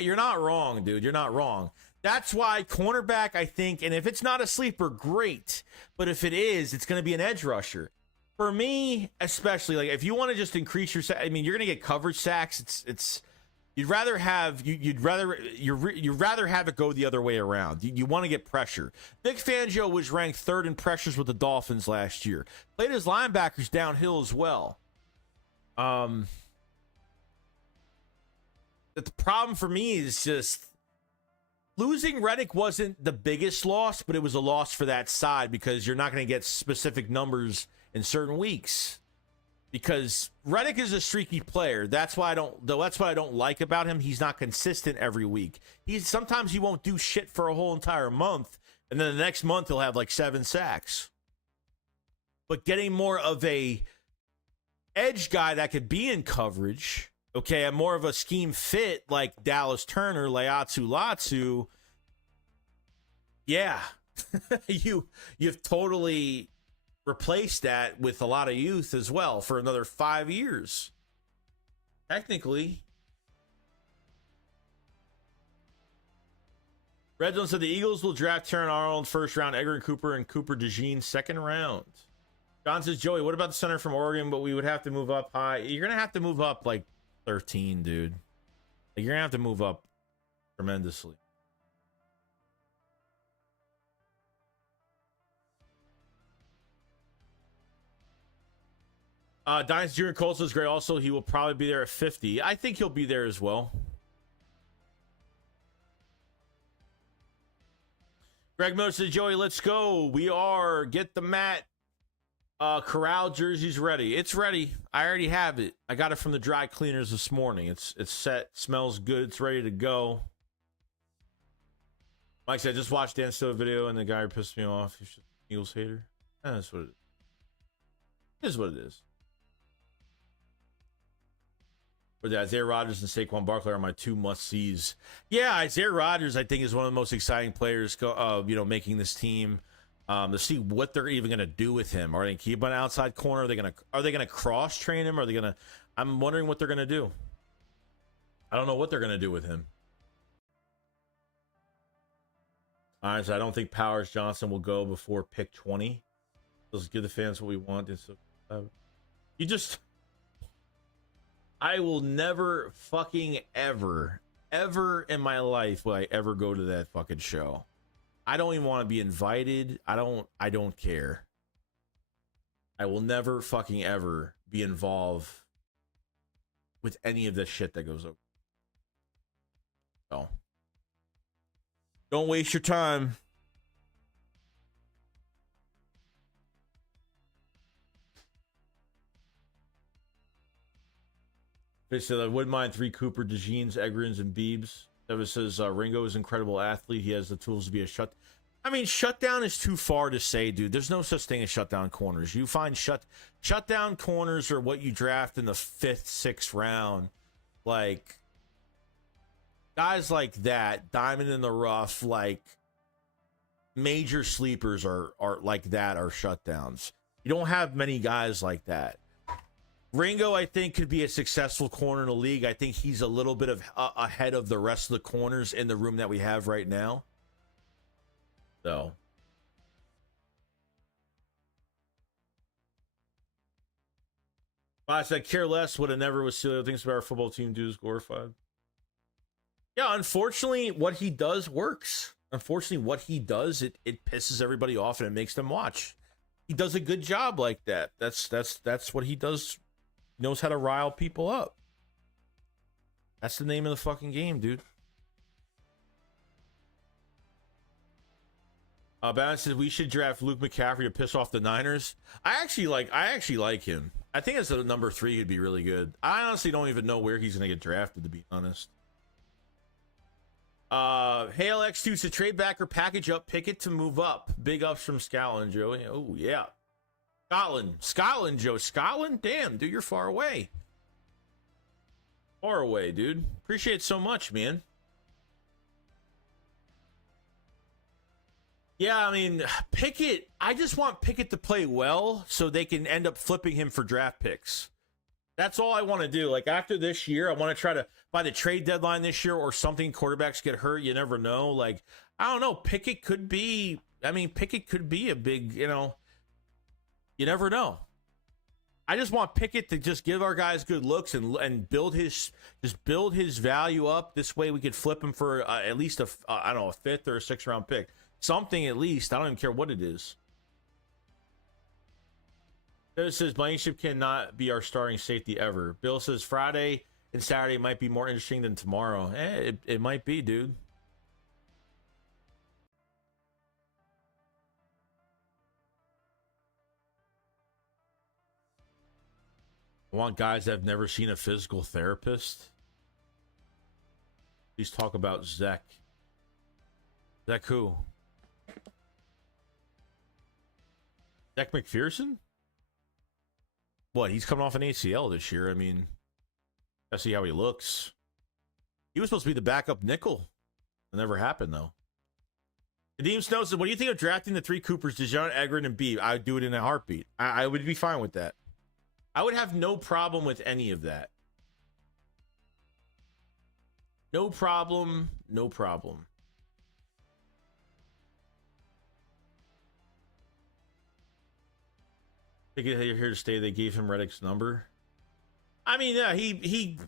You're not wrong, dude. You're not wrong. That's why cornerback, I think, and if it's not a sleeper, great. But if it is, it's going to be an edge rusher. For me, especially, like if you want to just increase your, I mean, you're going to get coverage sacks. You'd rather have have it go the other way around. You want to get pressure. Vic Fangio was ranked 3rd in pressures with the Dolphins last year. Played his linebackers downhill as well. The problem for me is just losing Reddick wasn't the biggest loss, but it was a loss for that side because you're not going to get specific numbers in certain weeks. Because Reddick is a streaky player. That's what I don't like about him. He's not consistent every week. Sometimes he won't do shit for a whole entire month, and then the next month he'll have like 7 sacks. But getting more of a edge guy that could be in coverage, okay, and more of a scheme fit like Dallas Turner, Leatu Latu, yeah, you've totally replace that with a lot of youth as well for another 5 years. Technically. Red Zone said the Eagles will draft Terran Arnold 1st round, Edgar Cooper and Cooper DeJean 2nd round. John says, Joey, what about the center from Oregon? But we would have to move up high. You're going to have to move up like 13, dude. Like, you're going to have to move up tremendously. Dynasty Junior Colts is great. Also, he will probably be there at 50. I think he'll be there as well. Greg Miller says, Joey, let's go. Get the Matt Corral jerseys ready. It's ready. I already have it. I got it from the dry cleaners this morning. It's set. Smells good. It's ready to go. Mike said, I just watched Dan Stowe video and the guy pissed me off. He's just an Eagles hater. That's what it is. It is what it is. Or the Isaiah Rodgers and Saquon Barkley are my 2 must-sees. Yeah, Isaiah Rodgers, I think, is one of the most exciting players, making this team. To see what they're even going to do with him. Are they going to keep him on outside corner? Are they going to cross train him? I'm wondering what they're going to do. I don't know what they're going to do with him. All right, so I don't think Powers Johnson will go before pick 20. Let's give the fans what we want. I will never fucking ever in my life will I ever go to that fucking show. I don't even want to be invited. I don't care. I will never fucking ever be involved with any of this shit that goes over. So, don't waste your time. They said I wouldn't mind 3 Cooper, DeJeans, Egrins, and Beebs. Ever says Ringo is an incredible athlete. He has the tools to be a shutdown is too far to say, dude. There's no such thing as shutdown corners. You find shutdown corners are what you draft in the 5th, 6th round. Like guys like that, diamond in the rough, like major sleepers are like that are shutdowns. You don't have many guys like that. Ringo, I think, could be a successful corner in the league. I think he's a little bit of ahead of the rest of the corners in the room that we have right now. So, I said, care less. Would have never was silly. Things about our football team do is glorified. Yeah, unfortunately, what he does works. Unfortunately, what he does, it pisses everybody off and it makes them watch. he does a good job like that. That's what he does. He knows how to rile people up. That's the name of the fucking game, dude. Balance says we should draft Luke McCaffrey to piss off the Niners. I actually like him. I think as a number 3, he'd be really good. I honestly don't even know where he's going to get drafted, to be honest. Hail X2 to trade back or package up, pick it to move up. Big ups from Scotland, Joey. Oh, yeah. Scotland, Joe. Scotland? Damn, dude, you're far away. Far away, dude. Appreciate it so much, man. Yeah, I mean, Pickett, I just want Pickett to play well so they can end up flipping him for draft picks. That's all I want to do. Like, after this year, I want to try to, by the trade deadline this year or something, quarterbacks get hurt, you never know. Like, I don't know, Pickett could be a big, you never know. I just want Pickett to just give our guys good looks and build his value up. This way we could flip him for at least a 5th or a 6th round pick. Something at least. I don't even care what it is. Bill says Blankenship cannot be our starting safety ever. Bill says Friday and Saturday might be more interesting than tomorrow. It might be, dude. I want guys that have never seen a physical therapist. Please talk about Zach. Zach who? Zach McPherson? What? He's coming off an ACL this year. I mean, I see how he looks. He was supposed to be the backup nickel. It never happened, though. Nadeem Snow said, what do you think of drafting the 3 Coopers, DeJohn, Egrin, and Beebe? I would do it in a heartbeat. I would be fine with that. I would have no problem with any of that. No problem. No problem. They get here to stay. They gave him Reddick's number. I mean, yeah, he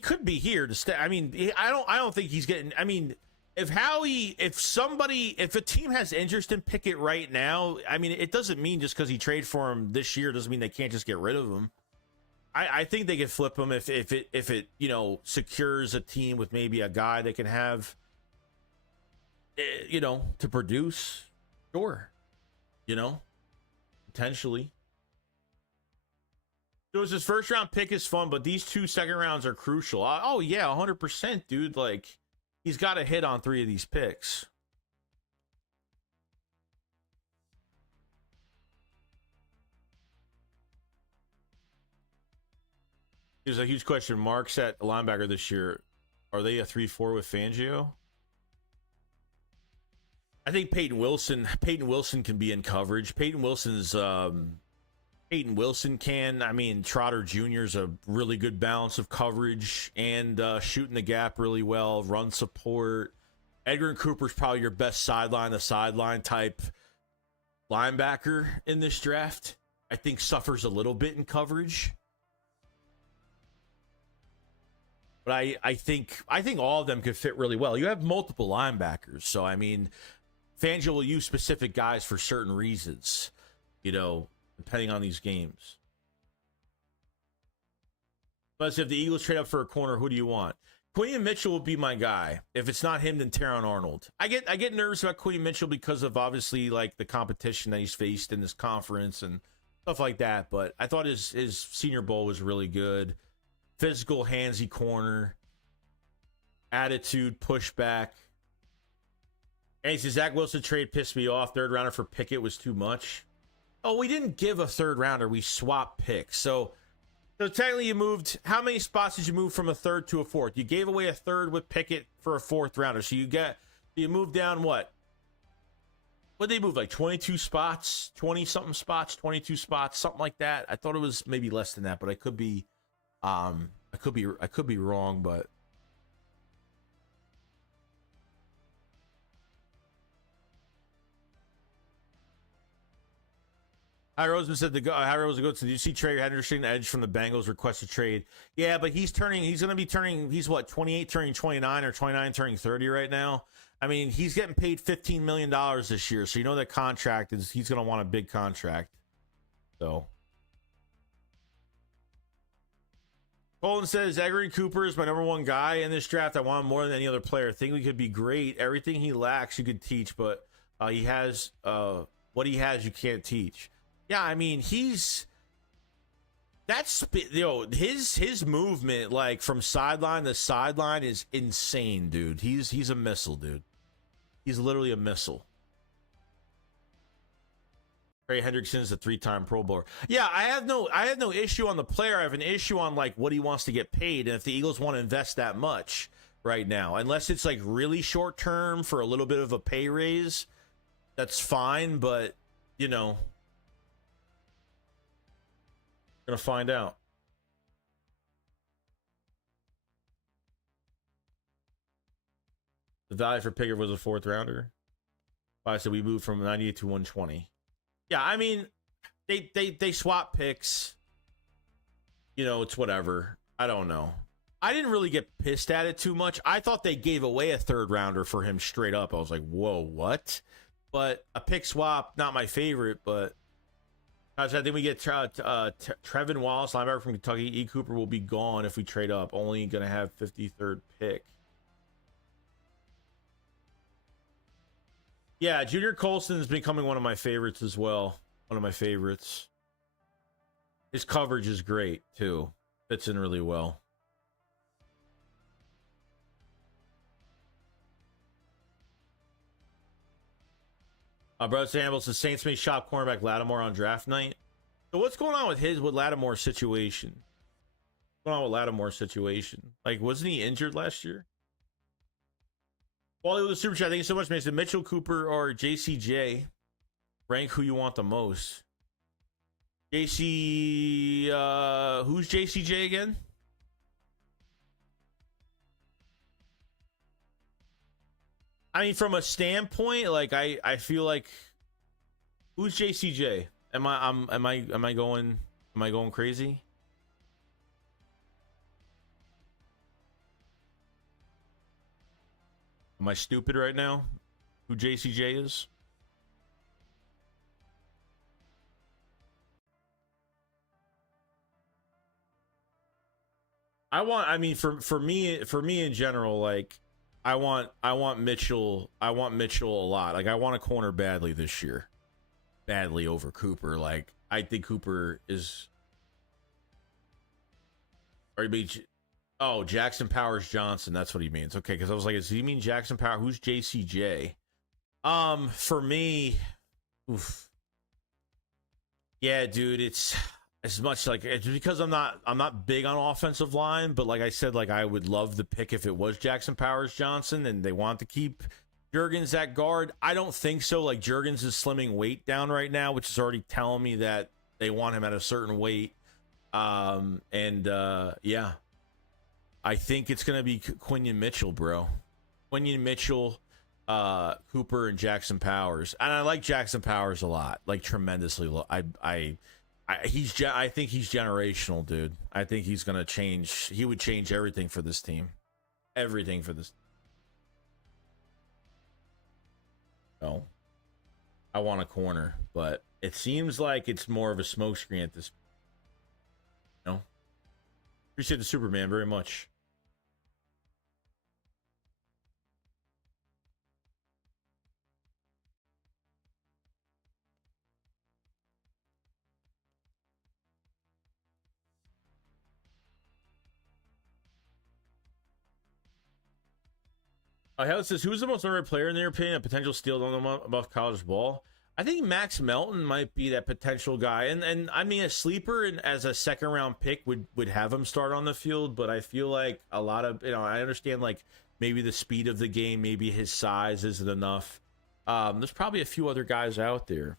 could be here to stay. I mean, I don't think he's getting. I mean, if a team has interest in Pickett right now, I mean, it doesn't mean just because he traded for him this year doesn't mean they can't just get rid of him. I think they could flip him if it secures a team with maybe a guy they can have to produce. Sure, potentially. So his first round pick is fun, but these 2 second rounds are crucial. Oh yeah, 100%, dude. Like, he's got to hit on 3 of these picks. There's a huge question marks at linebacker this year. Are they a 3-4 with Fangio? I think Peyton Wilson can be in coverage. Peyton Wilson can. I mean, Trotter Jr. is a really good balance of coverage and shooting the gap really well, run support. Edgar and Cooper's probably your best sideline to sideline type linebacker in this draft. I think suffers a little bit in coverage. But I think all of them could fit really well. You have multiple linebackers, so I mean, Fangio will use specific guys for certain reasons, depending on these games. But if the Eagles trade up for a corner, who do you want? Quinion Mitchell will be my guy. If it's not him, then Teron Arnold. I get nervous about Quinion Mitchell because of obviously like the competition that he's faced in this conference and stuff like that. But I thought his Senior Bowl was really good. Physical, handsy corner, attitude, pushback. And he says, Zach Wilson trade pissed me off. 3rd rounder for Pickett was too much. Oh, we didn't give a 3rd rounder. We swapped picks. So technically you moved, how many spots did you move from a 3rd to a 4th? You gave away a 3rd with Pickett for a 4th rounder. So you moved down what? What did they move? Like 22 spots, 20-something spots, 22 spots, something like that. I thought it was maybe less than that, but I could be wrong, but Harry Roseman said Harry Roseman goes, did you see Trey Hendrickson edge from the Bengals request a trade? Yeah, but he's what, 28 turning 29 or 29 turning 30 right now. I mean, he's getting paid $15 million this year, so that contract he's going to want a big contract. So Colton says Edgerrin Cooper is my number one guy in this draft. I want him more than any other player. I think we could be great. Everything he lacks, you could teach, but he has what he has, you can't teach. Yeah, I mean, his movement, like from sideline to sideline, is insane, dude. He's a missile, dude. He's literally a missile. Trey Hendrickson is a 3-time Pro Bowler. Yeah, I have no issue on the player. I have an issue on like what he wants to get paid, and if the Eagles want to invest that much right now, unless it's like really short term for a little bit of a pay raise, that's fine. But you know, gonna find out. The value for Pickett was a 4th rounder. I said we moved from 98 to 120. Yeah, I mean, they swap picks. You know, it's whatever. I don't know. I didn't really get pissed at it too much. I thought they gave away a 3rd rounder for him straight up. I was like, whoa, what? But a pick swap, not my favorite. But I think we get Trevin Wallace, linebacker from Kentucky. E. Cooper will be gone if we trade up. Only going to have 53rd pick. Yeah, Junior Colston is becoming one of my favorites as well. One of my favorites. His coverage is great, too. Fits in really well. Brother Samuels says Saints may shop cornerback Lattimore on draft night. So what's going on with Lattimore's situation? What's going on with Lattimore's situation? Like, wasn't he injured last year? Wally with the super chat, thank you so much, Mason. Mitchell, Cooper, or JCJ? Rank who you want the most. JC, who's JCJ again? I mean, from a standpoint, like I feel like, who's JCJ? Am I going crazy? Am I stupid right now? Who JCJ is? I mean, for me in general, like I want Mitchell a lot. Like I want a corner badly this year. Badly over Cooper. Like I think Cooper is Jackson Powers Johnson. That's what he means. Okay, because I was like, does he mean Jackson Power? Who's JCJ? For me, oof. Yeah, dude, it's as much like it's because I'm not big on offensive line, but like I said, like I would love the pick if it was Jackson Powers Johnson and they want to keep Juergens at guard. I don't think so. Like Juergens is slimming weight down right now, which is already telling me that they want him at a certain weight. Yeah. I think it's going to be Quinion Mitchell, bro. Quinion Mitchell, Cooper, and Jackson Powers. And I like Jackson Powers a lot, like tremendously. I think he's generational, dude. I think he's going to change. He would change everything for this team. Everything for this. No. I want a corner, but it seems like it's more of a smokescreen at this. No. Appreciate the Superman very much. Hell says, who's the most underrated player in their opinion? A potential steal above college ball? I think Max Melton might be that potential guy, and I mean a sleeper and as a 2nd round pick would have him start on the field, but I feel like a lot of I understand like maybe the speed of the game, maybe his size isn't enough. There's probably a few other guys out there.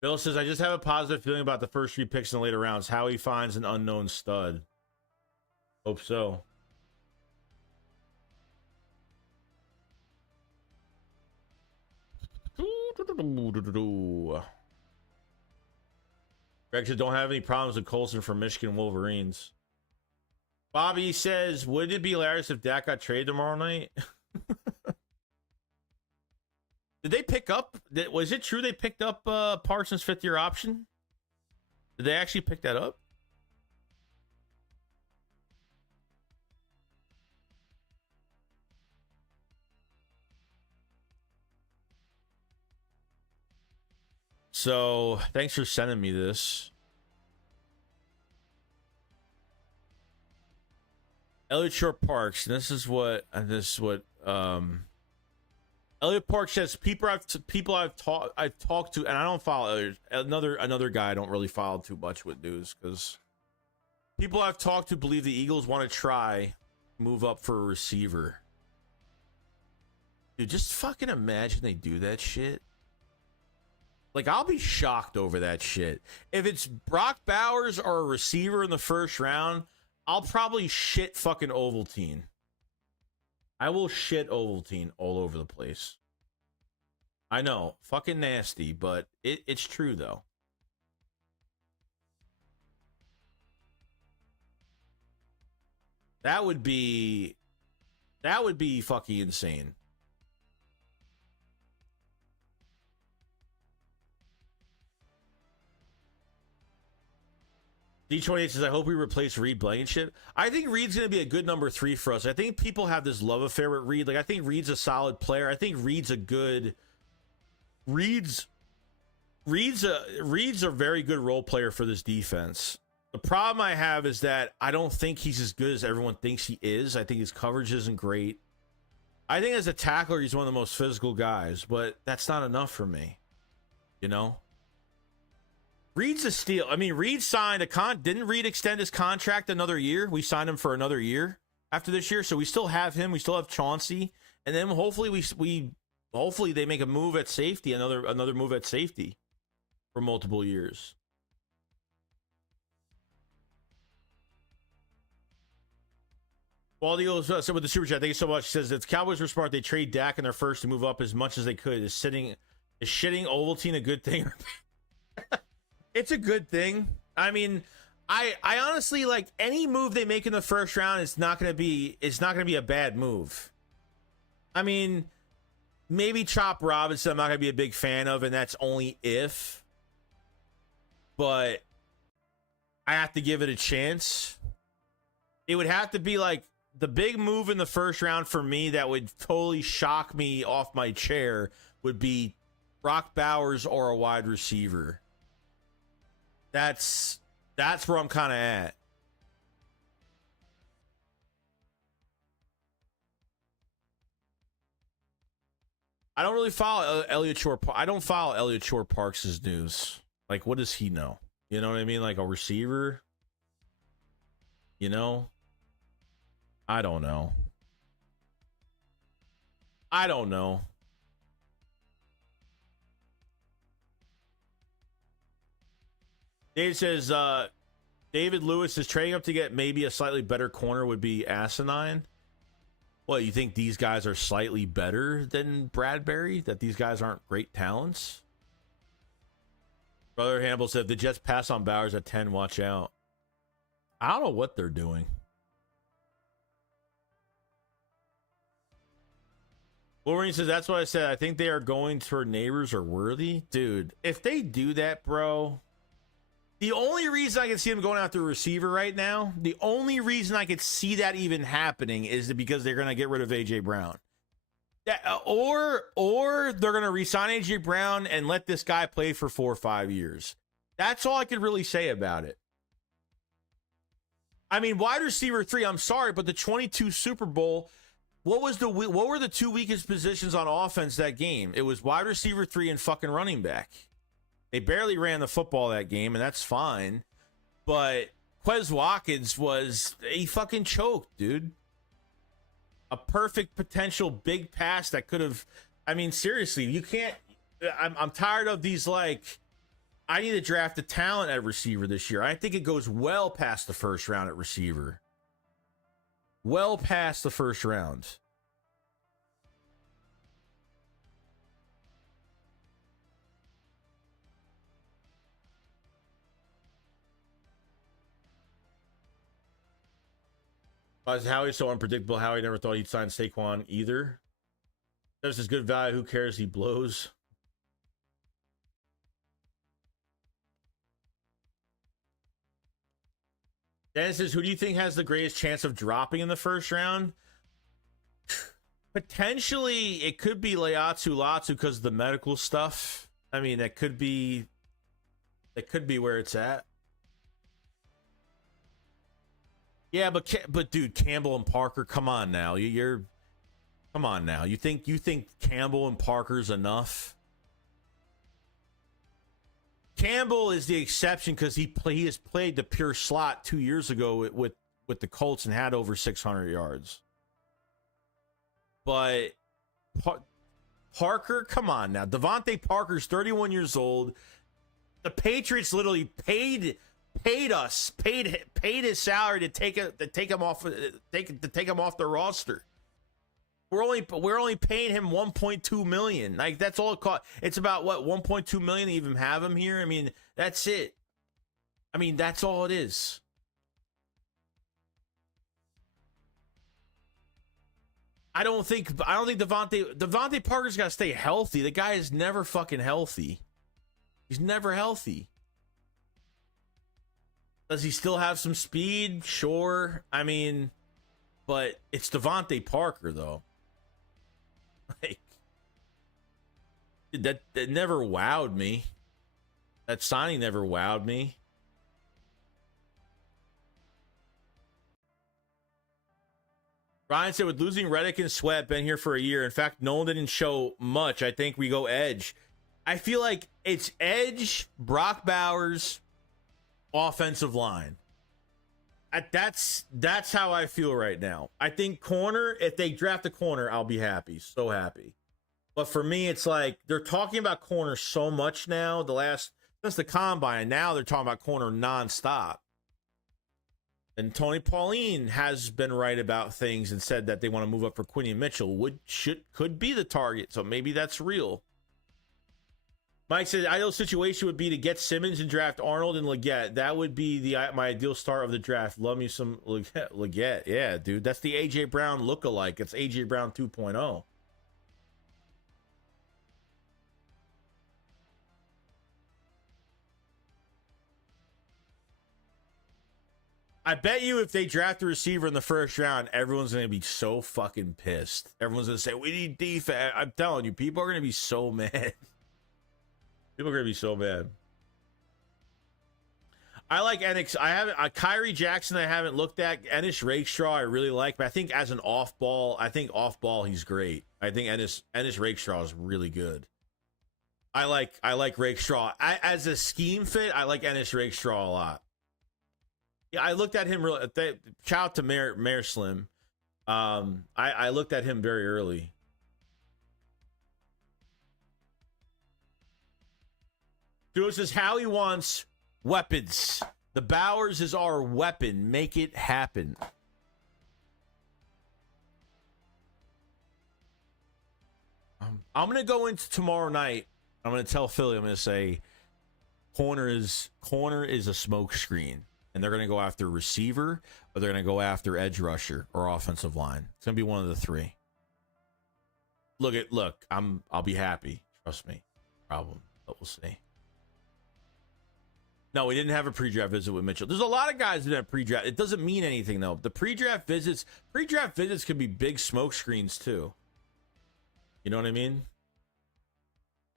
Bill says, I just have a positive feeling about the first 3 picks in the later rounds. Howie finds an unknown stud. Hope so. Greg said, don't have any problems with Colson from Michigan Wolverines. Bobby says, wouldn't it be hilarious if Dak got traded tomorrow night? Did they pick up? Was it true they picked up Parsons' 5th-year option? Did they actually pick that up? So, thanks for sending me this. Elliott Shore Parks. This is what Elliott Parks says. People I've talked to, and I don't follow another guy I don't really follow too much with news, because people I've talked to believe the Eagles want to try move up for a receiver. Dude, just fucking imagine they do that shit. Like, I'll be shocked over that shit. If it's Brock Bowers or a receiver in the first round, I'll probably shit fucking Ovaltine. I will shit Ovaltine all over the place. I know, fucking nasty, but it's true, though. That would be fucking insane. D28 says, I hope we replace Reed Blankenship. I think Reed's going to be a good number 3 for us. I think people have this love affair with Reed. Like, I think Reed's a solid player. I think Reed's a very good role player for this defense. The problem I have is that I don't think he's as good as everyone thinks he is. I think his coverage isn't great. I think as a tackler, he's one of the most physical guys, but that's not enough for me. You know? Reed's a steal. I mean, Reed signed didn't Reed extend his contract another year? We signed him for another year after this year, so we still have him. We still have Chauncey, and then hopefully hopefully they make a move at safety, another move at safety for multiple years. Waldy goes with the super chat. Thank you so much. He says, if Cowboys were smart, they trade Dak in their first to move up as much as they could. Is shitting Ovaltine a good thing? It's a good thing. I mean, I honestly, like, any move they make in the first round, it's not gonna be a bad move. I mean, maybe Chop Robinson, I'm not gonna be a big fan of, and that's only if. But I have to give it a chance. It would have to be like the big move in the first round for me that would totally shock me off my chair would be Brock Bowers or a wide receiver. That's where I'm kind of at. I don't really follow Elliott Shore. I don't follow Elliott Shore Parks' news. Like, what does he know? You know what I mean? Like a receiver? You know? I don't know. Dave says, David Lewis is trading up to get maybe a slightly better corner would be asinine. What, you think these guys are slightly better than Bradbury? That these guys aren't great talents? Brother Hannibal said, if the Jets pass on Bowers at 10, watch out. I don't know what they're doing. Wolverine says, that's what I said. I think they are going for Neighbors or Worthy. Dude, if they do that, bro... The only reason I can see them going after a receiver right now, the only reason I could see that even happening is because they're going to get rid of A.J. Brown. Or they're going to re-sign A.J. Brown and let this guy play for 4 or 5 years. That's all I could really say about it. I mean, wide receiver 3, I'm sorry, but the 22 Super Bowl, what were the 2 weakest positions on offense that game? It was wide receiver 3 and fucking running back. They barely ran the football that game, and that's fine. But Quez Watkins he fucking choked, dude. A perfect potential big pass that could have, I mean, seriously, you can't, I'm tired of these, like, I need to draft a talent at receiver this year. I think it goes well past the first round at receiver. Well past the first round. Why is Howie so unpredictable? Howie never thought he'd sign Saquon either. There's this good value. Who cares? He blows. Dennis says, who do you think has the greatest chance of dropping in the first round? Potentially, it could be Layatsu Latsu because of the medical stuff. I mean, that could be where it's at. Yeah, but dude, Campbell and Parker, come on now. Come on now. You think Campbell and Parker's enough? Campbell is the exception because he has played the pure slot 2 years ago with the Colts and had over 600 yards. But Parker, come on now. DeVonta Parker's 31 years old. The Patriots literally paid his salary to take him off the roster. We're only paying him $1.2 million. Like, that's all it cost. It's about what, $1.2 million to even have him here. I mean, that's it. I mean, that's all it is. I don't think DeVonta Parker's got to stay healthy. The guy is never fucking healthy. He's never healthy. Does he still have some speed? Sure. I mean, but it's DeVonta Parker though. Like, that never wowed me. That signing never wowed me. Ryan said, with losing Reddick and Sweat, been here for a year. In fact, Nolan didn't show much. I think we go edge. I feel like it's edge, Brock Bowers, offensive line. That's how I feel right now. I think corner, if they draft a corner, I'll be happy. So happy. But for me, it's like they're talking about corner so much now. Since the combine, now they're talking about corner nonstop. And Tony Pauline has been right about things and said that they want to move up for Quinion Mitchell, could be the target. So maybe that's real. Mike said, ideal situation would be to get Simmons and draft Arnold and Leggett. That would be my ideal start of the draft. Love me some Leggett. Yeah, dude. That's the A.J. Brown lookalike. It's A.J. Brown 2.0. I bet you if they draft a receiver in the first round, everyone's going to be so fucking pissed. Everyone's going to say, we need defense. I'm telling you, people are going to be so mad. People are going to be so mad. I like Enix. I haven't Kyrie Jackson. I haven't looked at Ennis Rakestraw. I really like, but I think as an off ball, he's great. I think Ennis Rakestraw is really good. I like Rakestraw as a scheme fit. I like Ennis Rakestraw a lot. Yeah, I looked at him. Shout out to Mayor Slim. I looked at him very early. Dude says Howie wants weapons. The Bowers is our weapon. Make it happen. I'm gonna go into tomorrow night. I'm gonna tell Philly. I'm gonna say corner is a smoke screen. And they're going to go after receiver, or they're going to go after edge rusher or offensive line. It's going to be one of the three. Look, I'll be happy. Trust me. Problem, but we'll see. No, we didn't have a pre-draft visit with Mitchell. There's a lot of guys that have pre-draft. It doesn't mean anything though. The pre-draft visits can be big smoke screens too. You know what I mean?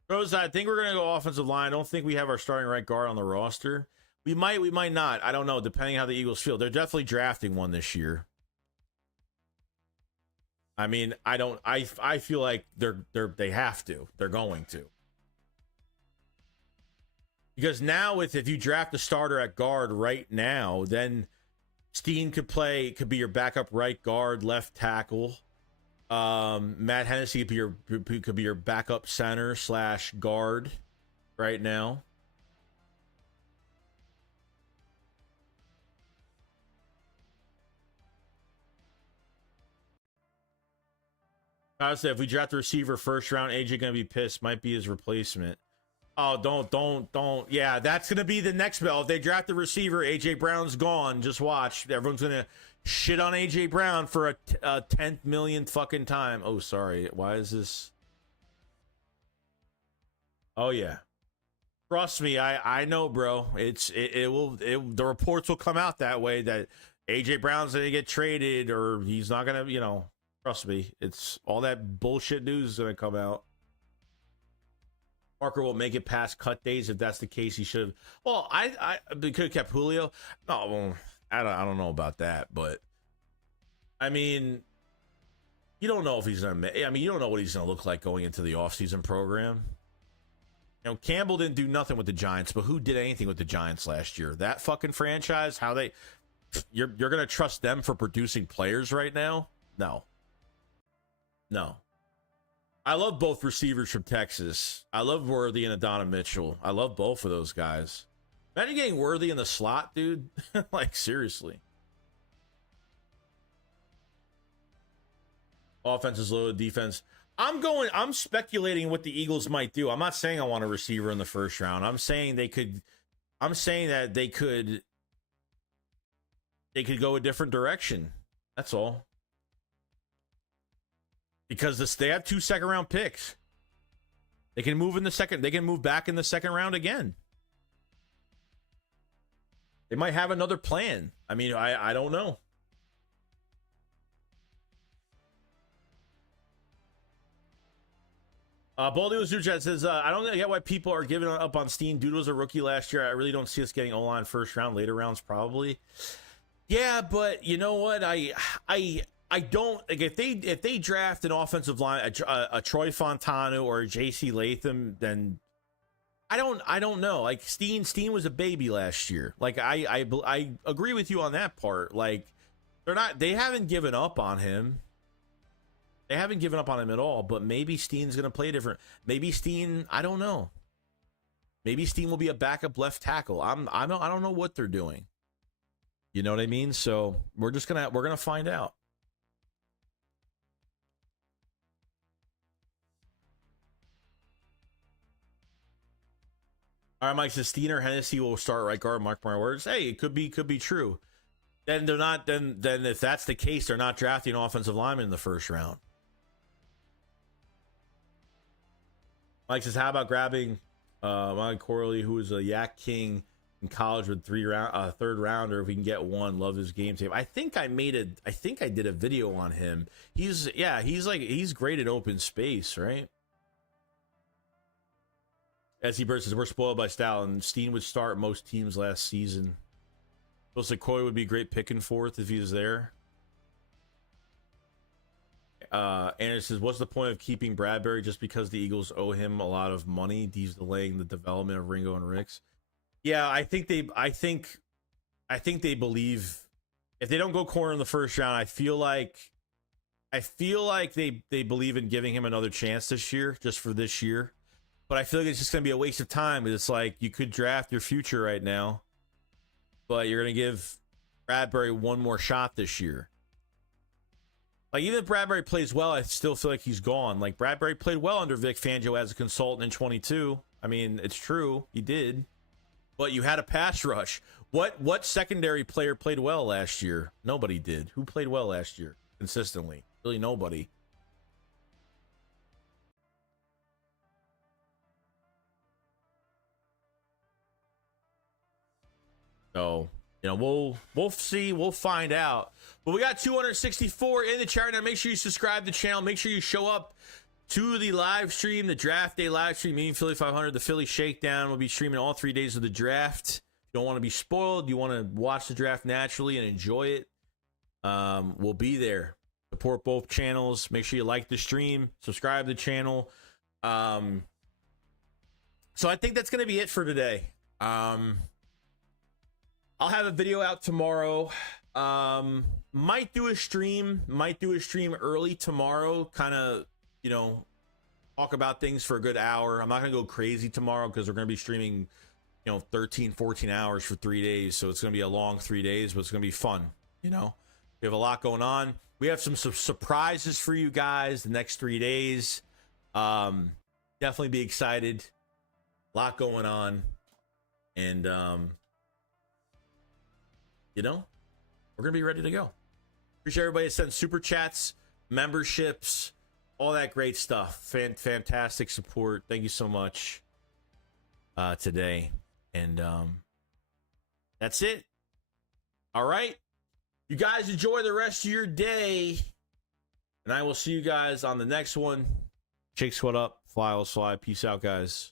Rose, I think we're going to go offensive line. I don't think we have our starting right guard on the roster. We might not. I don't know, depending how the Eagles feel. They're definitely drafting one this year. I mean, I feel like they have to. They're going to. Because now if you draft a starter at guard right now, then Steen could be your backup right guard, left tackle. Matt Hennessy could be your backup center / guard right now. I would say if we draft the receiver first round, AJ gonna be pissed. Might be his replacement. Oh, don't. Yeah, that's gonna be the next bell. If they draft the receiver, AJ Brown's gone. Just watch. Everyone's gonna shit on AJ Brown for a 10th millionth fucking time. Oh, sorry. Why is this? Oh yeah. Trust me, I know, bro. The reports will come out that way that AJ Brown's gonna get traded or he's not gonna, trust me. It's all that bullshit news is gonna come out. Parker will make it past cut days. If that's the case, he should have. Well, they could have kept Julio. No, well, I don't know about that, but I mean, you don't know if he's gonna. I mean, you don't know what he's gonna look like going into the offseason program. Campbell didn't do nothing with the Giants, but who did anything with the Giants last year? That fucking franchise. You're gonna trust them for producing players right now? No. I love both receivers from Texas. I love Worthy and Adonai Mitchell. I love both of those guys. Imagine getting Worthy in the slot, dude. Like, seriously. Offense is low, defense. I'm speculating what the Eagles might do. I'm not saying I want a receiver in the first round. I'm saying that they could go a different direction. That's all. Because they have 2 second-round picks. They can move back in the second round again. They might have another plan. I mean, I don't know. Baldy Zuchat says, I don't get why people are giving up on Steen. Dude was a rookie last year. I really don't see us getting O-line first round, later rounds probably. Yeah, but you know what? I don't like if they draft an offensive line, a Troy Fontana or a J.C. Latham, then I don't know. Like Steen was a baby last year. Like I agree with you on that part. Like they haven't given up on him. They haven't given up on him at all. But maybe Steen's gonna play different. Maybe Steen, I don't know. Maybe Steen will be a backup left tackle. I don't know what they're doing. You know what I mean? So we're gonna find out. All right, Mike says Steen or Hennessy will start right guard. Mark my words. Hey, it could be true. Then they're not. Then if that's the case, they're not drafting an offensive lineman in the first round. Mike says, how about grabbing Mike Corley, who was a Yak King in college with third rounder? If we can get one, love his game tape. I think I did a video on him. He's great at open space, right? SC Bird says, we're spoiled by style, and Steen would start most teams last season. Looks like Coy would be a great pick and forth if he was there. Anderson says, what's the point of keeping Bradbury just because the Eagles owe him a lot of money? He's delaying the development of Ringo and Ricks. Yeah, I think they believe if they don't go corner in the first round, I feel like they believe in giving him another chance this year, just for this year. But I feel like it's just going to be a waste of time. It's like you could draft your future right now, but you're going to give Bradbury one more shot this year. Like, even if Bradbury plays well, I still feel like he's gone. Like, Bradbury played well under Vic Fangio as a consultant in 22. I mean, it's true. He did. But you had a pass rush. What secondary player played well last year? Nobody did. Who played well last year consistently? Really nobody. So, we'll see. We'll find out. But we got 264 in the chat now. Make sure you subscribe to the channel. Make sure you show up to the live stream, the draft day live stream, meeting Philly 500, the Philly Shakedown. We'll be streaming all 3 days of the draft. If you don't want to be spoiled, you want to watch the draft naturally and enjoy it, we'll be there. Support both channels. Make sure you like the stream, subscribe to the channel. So I think that's going to be it for today. I'll have a video out tomorrow. Might do a stream early tomorrow. Kind of, talk about things for a good hour. I'm not going to go crazy tomorrow because we're going to be streaming, 13, 14 hours for 3 days. So it's going to be a long 3 days, but it's going to be fun. We have a lot going on. We have some surprises for you guys the next 3 days. Definitely be excited. A lot going on. And, we're going to be ready to go. Appreciate everybody that sent super chats, memberships, all that great stuff. Fantastic support. Thank you so much. today. And that's it. All right. You guys enjoy the rest of your day. And I will see you guys on the next one. Chicks, what up? Fly, will fly. Peace out, guys.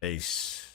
Peace.